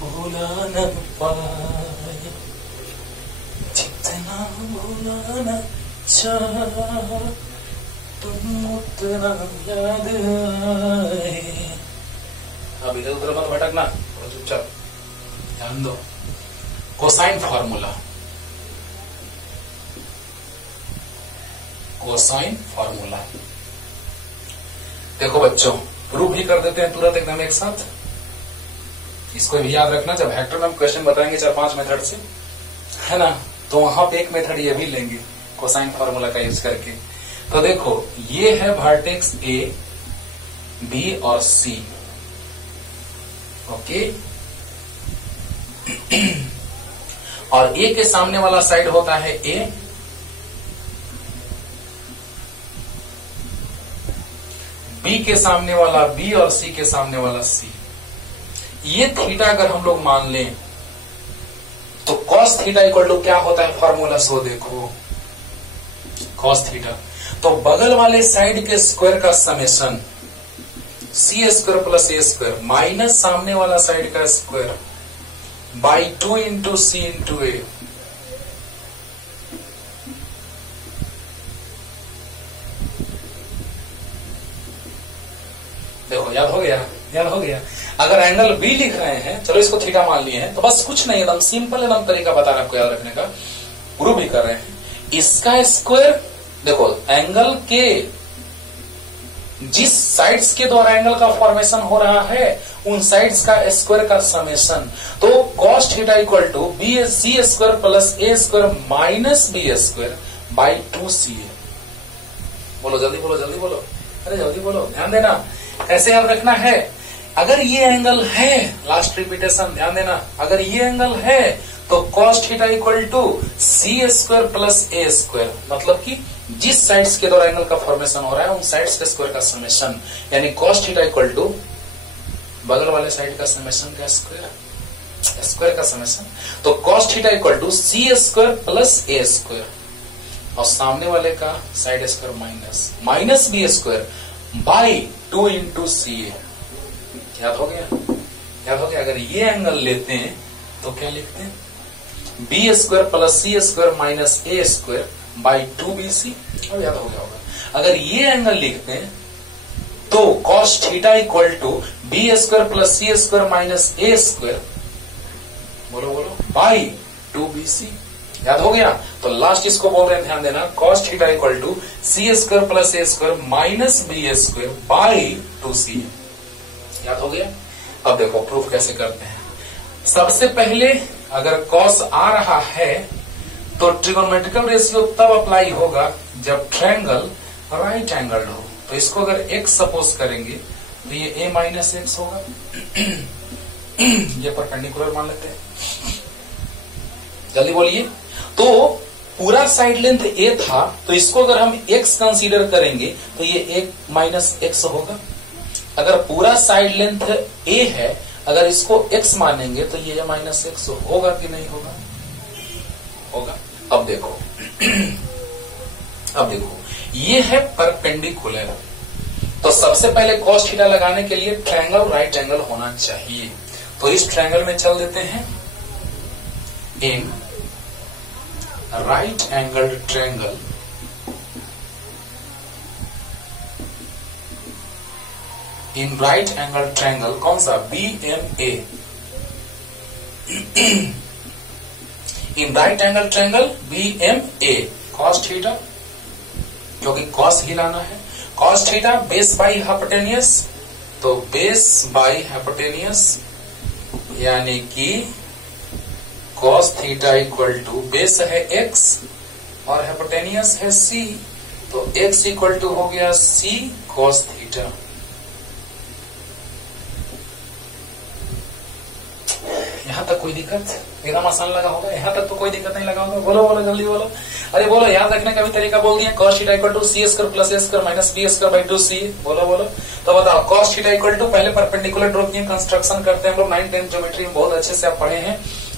भूला न पाए, जितना भूलाना चाहा तुम उतना याद आए। अब इधर उधर मत भटकना, चुपचाप ध्यान दो। कोसाइन फॉर्मूला, कोसाइन फॉर्मूला देखो बच्चों, प्रूफ भी कर देते हैं तुरंत एकदम एक साथ। इसको भी याद रखना, जब वेक्टर में हम क्वेश्चन बताएंगे 4-5 मेथड से, है ना, तो वहां पे एक मेथड ये भी लेंगे कोसाइन फॉर्मूला का यूज करके। तो देखो, ये है वर्टेक्स ए, बी और सी, ओके। और ए के सामने वाला साइड होता है ए, बी के सामने वाला बी और सी के सामने वाला सी। ये थीटा अगर हम लोग मान लें तो कॉस थीटा इक्वल टू क्या होता है फॉर्मूला, सो देखो कॉस थीटा, तो बगल वाले साइड के स्क्वायर का समेशन सी स्क्वायर प्लस ए स्क्वायर माइनस सामने वाला साइड का square by 2 into C into A. देखो याद हो गया, याद हो गया। अगर एंगल बी लिख रहे हैं, चलो इसको थीटा मान लिए हैं, तो बस कुछ नहीं, एकदम सिंपल एकदम तरीका बता रहे हैं आपको याद रखने का, प्रूव भी कर रहे हैं। इसका स्क्वायर, देखो एंगल के जिस साइड्स के द्वारा एंगल का फॉर्मेशन हो रहा है उन साइड्स का स्क्वायर का समेशन, तो cos theta equal to B C square plus A square minus B square by 2ca। बोलो जल्दी बोलो, जल्दी बोलो, अरे जल्दी बोलो, ध्यान देना कैसे याद रखना है। अगर ये एंगल है, लास्ट रिपीटेशन ध्यान देना, अगर ये एंगल है तो cos theta equal to C square plus A square, मतलब कि जिस साइड्स के द्वारा एंगल का फॉर्मेशन हो रहा है उन साइड्स के स्क्वायर का समेशन, यानी cos थीटा इक्वल टू बगल वाले साइड का समेशन का स्क्वायर, स्क्वायर का समेशन, तो cos theta equal to C square plus A square और सामने वाले का side square minus minus B square by 2 into C A. याद हो गया, याद हो गया। अगर ये एंगल लेते हैं तो क्या लिखते हैं, B square plus C square minus A square by 2bc, और याद हो गया होगा। अगर ये एंगल लिखते हैं तो cos theta equal to B square plus C square minus A square, बोलो बोलो, बाई 2bc। याद हो गया। तो लास्ट इसको बोल रहे हैं, ध्यान देना, cos theta equal to C square plus A square minus B square by 2c। याद हो गया। अब देखो प्रूफ कैसे करते हैं। सबसे पहले अगर cos आ रहा है तो ट्रिगोनोमेट्रिकल रेशियो तब अप्लाई होगा जब ट्रायंगल राइट एंगल्ड हो। तो इसको अगर x सपोज करेंगे तो ये a माइनस एक्स होगा। ये परपेंडिकुलर मान लेते हैं, जल्दी बोलिए। तो पूरा साइड लेंथ a था, तो इसको अगर हम x कंसीडर करेंगे तो ये 1 माइनस एक्स होगा। अगर पूरा साइड लेंथ a है, अगर इसको x मानेंगे तो ये माइनस एक्स होगा कि नहीं होगा? होगा। अब देखो ये है परपेंडिकुलर। तो सबसे पहले cos थीटा लगाने के लिए ट्रायंगल राइट एंगल होना चाहिए। तो इस ट्रायंगल में चल देते हैं, in right angled triangle in right angle triangle कौन सा? BMA। In right angle triangle BMA cos theta, क्योंकि cos ही लाना है। cos theta base by hypotenuse, तो बेस बाई हाइपोटेनियस यानी कि cos theta equal to base है x और हाइपोटेनियस है c, तो x इक्वल टू हो गया c cos थीटा। यहां तक कोई दिक्कत? एकदम आसान लगा होगा, यहां तक तो कोई दिक्कत नहीं लगा होगा। बोलो बोलो जल्दी बोलो। अरे बोलो, याद रखने का भी तरीका बोल दिया, cos theta equal to C square plus A square minus B square by 2c। बोलो बोलो। तो बताओ cos थीटा इक्वल टू, पहले परपेंडिकुलर ड्रॉ किए, कंस्ट्रक्शन करते हैं हम लोग, 9th 10th ज्योमेट्री में बहुत अच्छे से आप पढ़े हैं।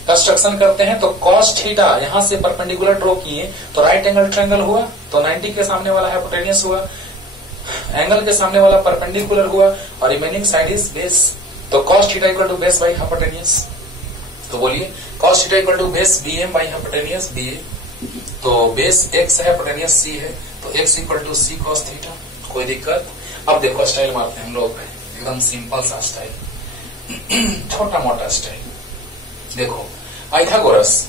कंस्ट्रक्शन करते हैं तो cos थीटा यहां से परपेंडिकुलर ड्रॉ किए तो राइट एंगल ट्रायंगल हुआ, तो 90 के सामने वाला हाइपोटेनियस हुआ, एंगल के सामने वाला परपेंडिकुलर हुआ और रिमेनिंग साइड इज बेस। तो cos theta equal to base by hypotenuse. तो बोलिए cos theta equal to base BM by hypotenuse BA। तो बेस x है, हाइपोटेनियस c है, तो x equal to c cos theta. कोई दिक्कत? अब देखो स्टाइल मारते हैं हम लोग, एकदम सिंपल सा स्टाइल, छोटा मोटा स्टाइल। देखो पाइथागोरस,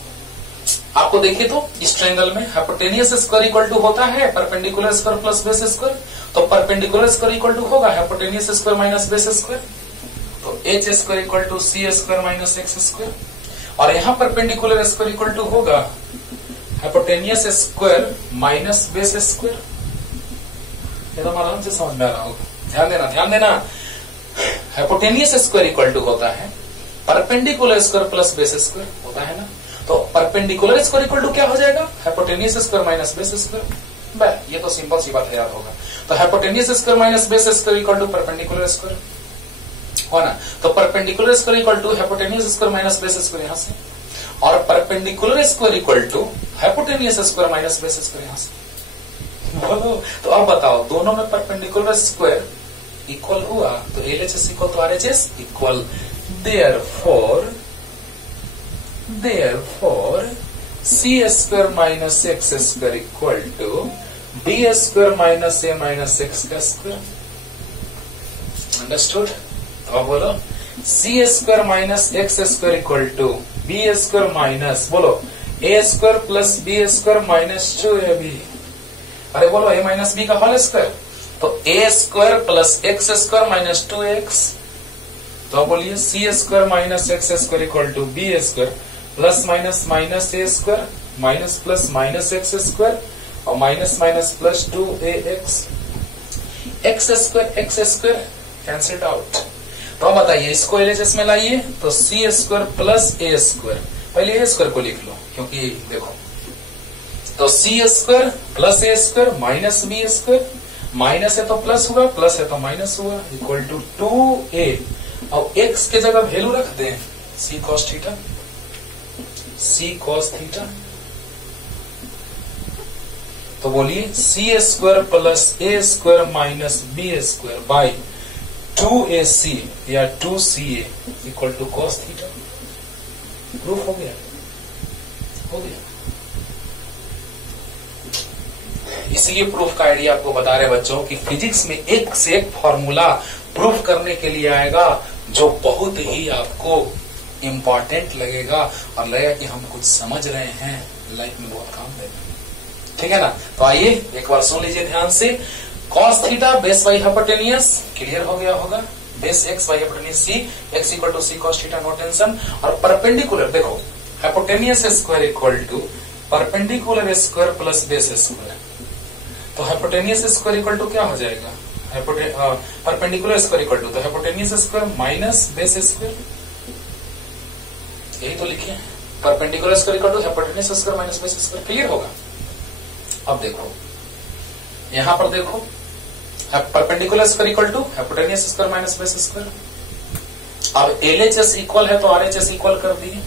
आपको देखिए तो इस ट्रायंगल में हाइपोटेनियस स्क्वायर इक्वल टू होता है perpendicular square plus base square, तो परपेंडिकुलर स्क्वायर इक्वल टू होगा hypotenuse square minus base square, तो h square equal to c square minus x square. और यहां परपेंडिकुलर स्क्वायर इक्वल टू होगा hypotenuse square minus base square. एकदम आराम से समझ में आ रहा होगा, ध्यान देना। हाइपोटेनियस स्क्वायर इक्वल टू होता है perpendicular square plus base square, होता है ना। तो परपेंडिकुलर स्क्वायर इक्वल टू क्या हो जाएगा? Hypotenuse square minus base square. ये तो सिंपल सी बात है, याद होगा। तो hypotenuse square minus base square equal to perpendicular square, हो ना। तो perpendicular square equal to hypotenuse square minus base square यहां से, और perpendicular square equal to hypotenuse square minus base square यहां से। बोलो तो अब बताओ, दोनों में परपेंडिकुलर स्क्वायर इक्वल हुआ तो LHS equal to RHS equal. therefore c square minus x square equal to b square minus a minus x का स्क्वायर। अंडरस्टूड? अब बोलो c square minus x square equal to b square minus, बोलो a square plus b square minus 2ab। अरे बोलो a minus b का whole square, तो a square plus x square minus 2x। तो बोलिए c square minus x square equal to b square plus minus minus a square minus plus minus x square और minus minus plus 2ax। X square cancelled out. तो बताइए इसको LHS में लाइए, तो c square plus a square, पहले a square को लिख लो क्योंकि देखो, तो c square plus a square minus b square, minus है तो प्लस हुआ, प्लस है तो माइनस हुआ, इक्वल टू 2a। और x के जगह वैल्यू रख दें c cos theta, c cos theta. तो बोलिए c square plus a square minus b square by 2ac या 2ca equal to cos theta. Proof हो गया? इसलिए प्रूफ का आइडिया आपको बता रहे बच्चों कि फिजिक्स में एक से एक फॉर्मूला प्रूफ करने के लिए आएगा जो बहुत ही आपको इम्पोर्टेंट लगेगा और लगेगा कि हम कुछ समझ रहे हैं। लाइफ में बहुत काम देगा, ठीक है ना। तो आइए एक बार सुन लीजिए ध्यान से। Cos theta base by hypotenuse clear हो गया होगा, base x by hypotenuse c, x equal to c cos theta, no tension. और परपेंडिकुलर देखो, hypotenuse square equal to perpendicular square plus base square. तो हाइपोटेनियस स्क्वायर इक्वल टू क्या हो जाएगा, perpendicular square equal to तो hypotenuse square minus base square, यही तो लिखे हैं। Perpendicular square equal to hypotenuse square minus base square, clear होगा। अब देखो यहां पर देखो, perpendicular square equal to hypotenuse square minus base square. अब एलएचएस इक्वल है तो आरएचएस इक्वल कर दिए,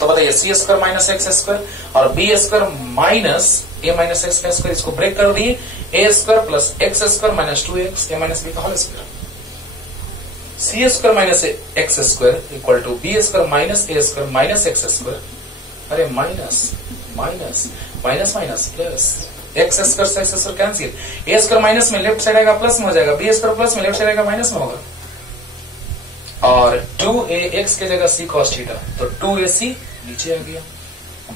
तो बताइए C square minus x square और B square minus A minus x का स्क्वायर, इसको ब्रेक कर दिए, A square plus x square minus 2x A minus B का whole square. C square minus x square equal to B square minus A square minus x square, अरे minus minus minus minus plus, x square से x square cancel, ए square minus में left side आएगा plus में हो जाएगा, B square plus में left side आएगा minus में होगा, और 2ax की जगह सी कॉस थीटा, तो 2ac नीचे आ गया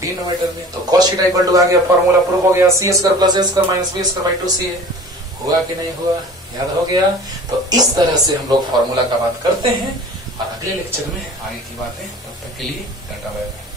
डिनोमिनेटर में, तो कॉस थीटा इक्वल टू आ गया, फॉर्मूला प्रूव हो गया, C square plus A square minus B square by 2ca। हुआ कि नहीं हुआ, याद हो गया। तो इस तरह से हम लोग फॉर्मूला का बात करते हैं और अगले लेक्चर में आगे की बातें, तब तक के लिए टाटा बाय बाय।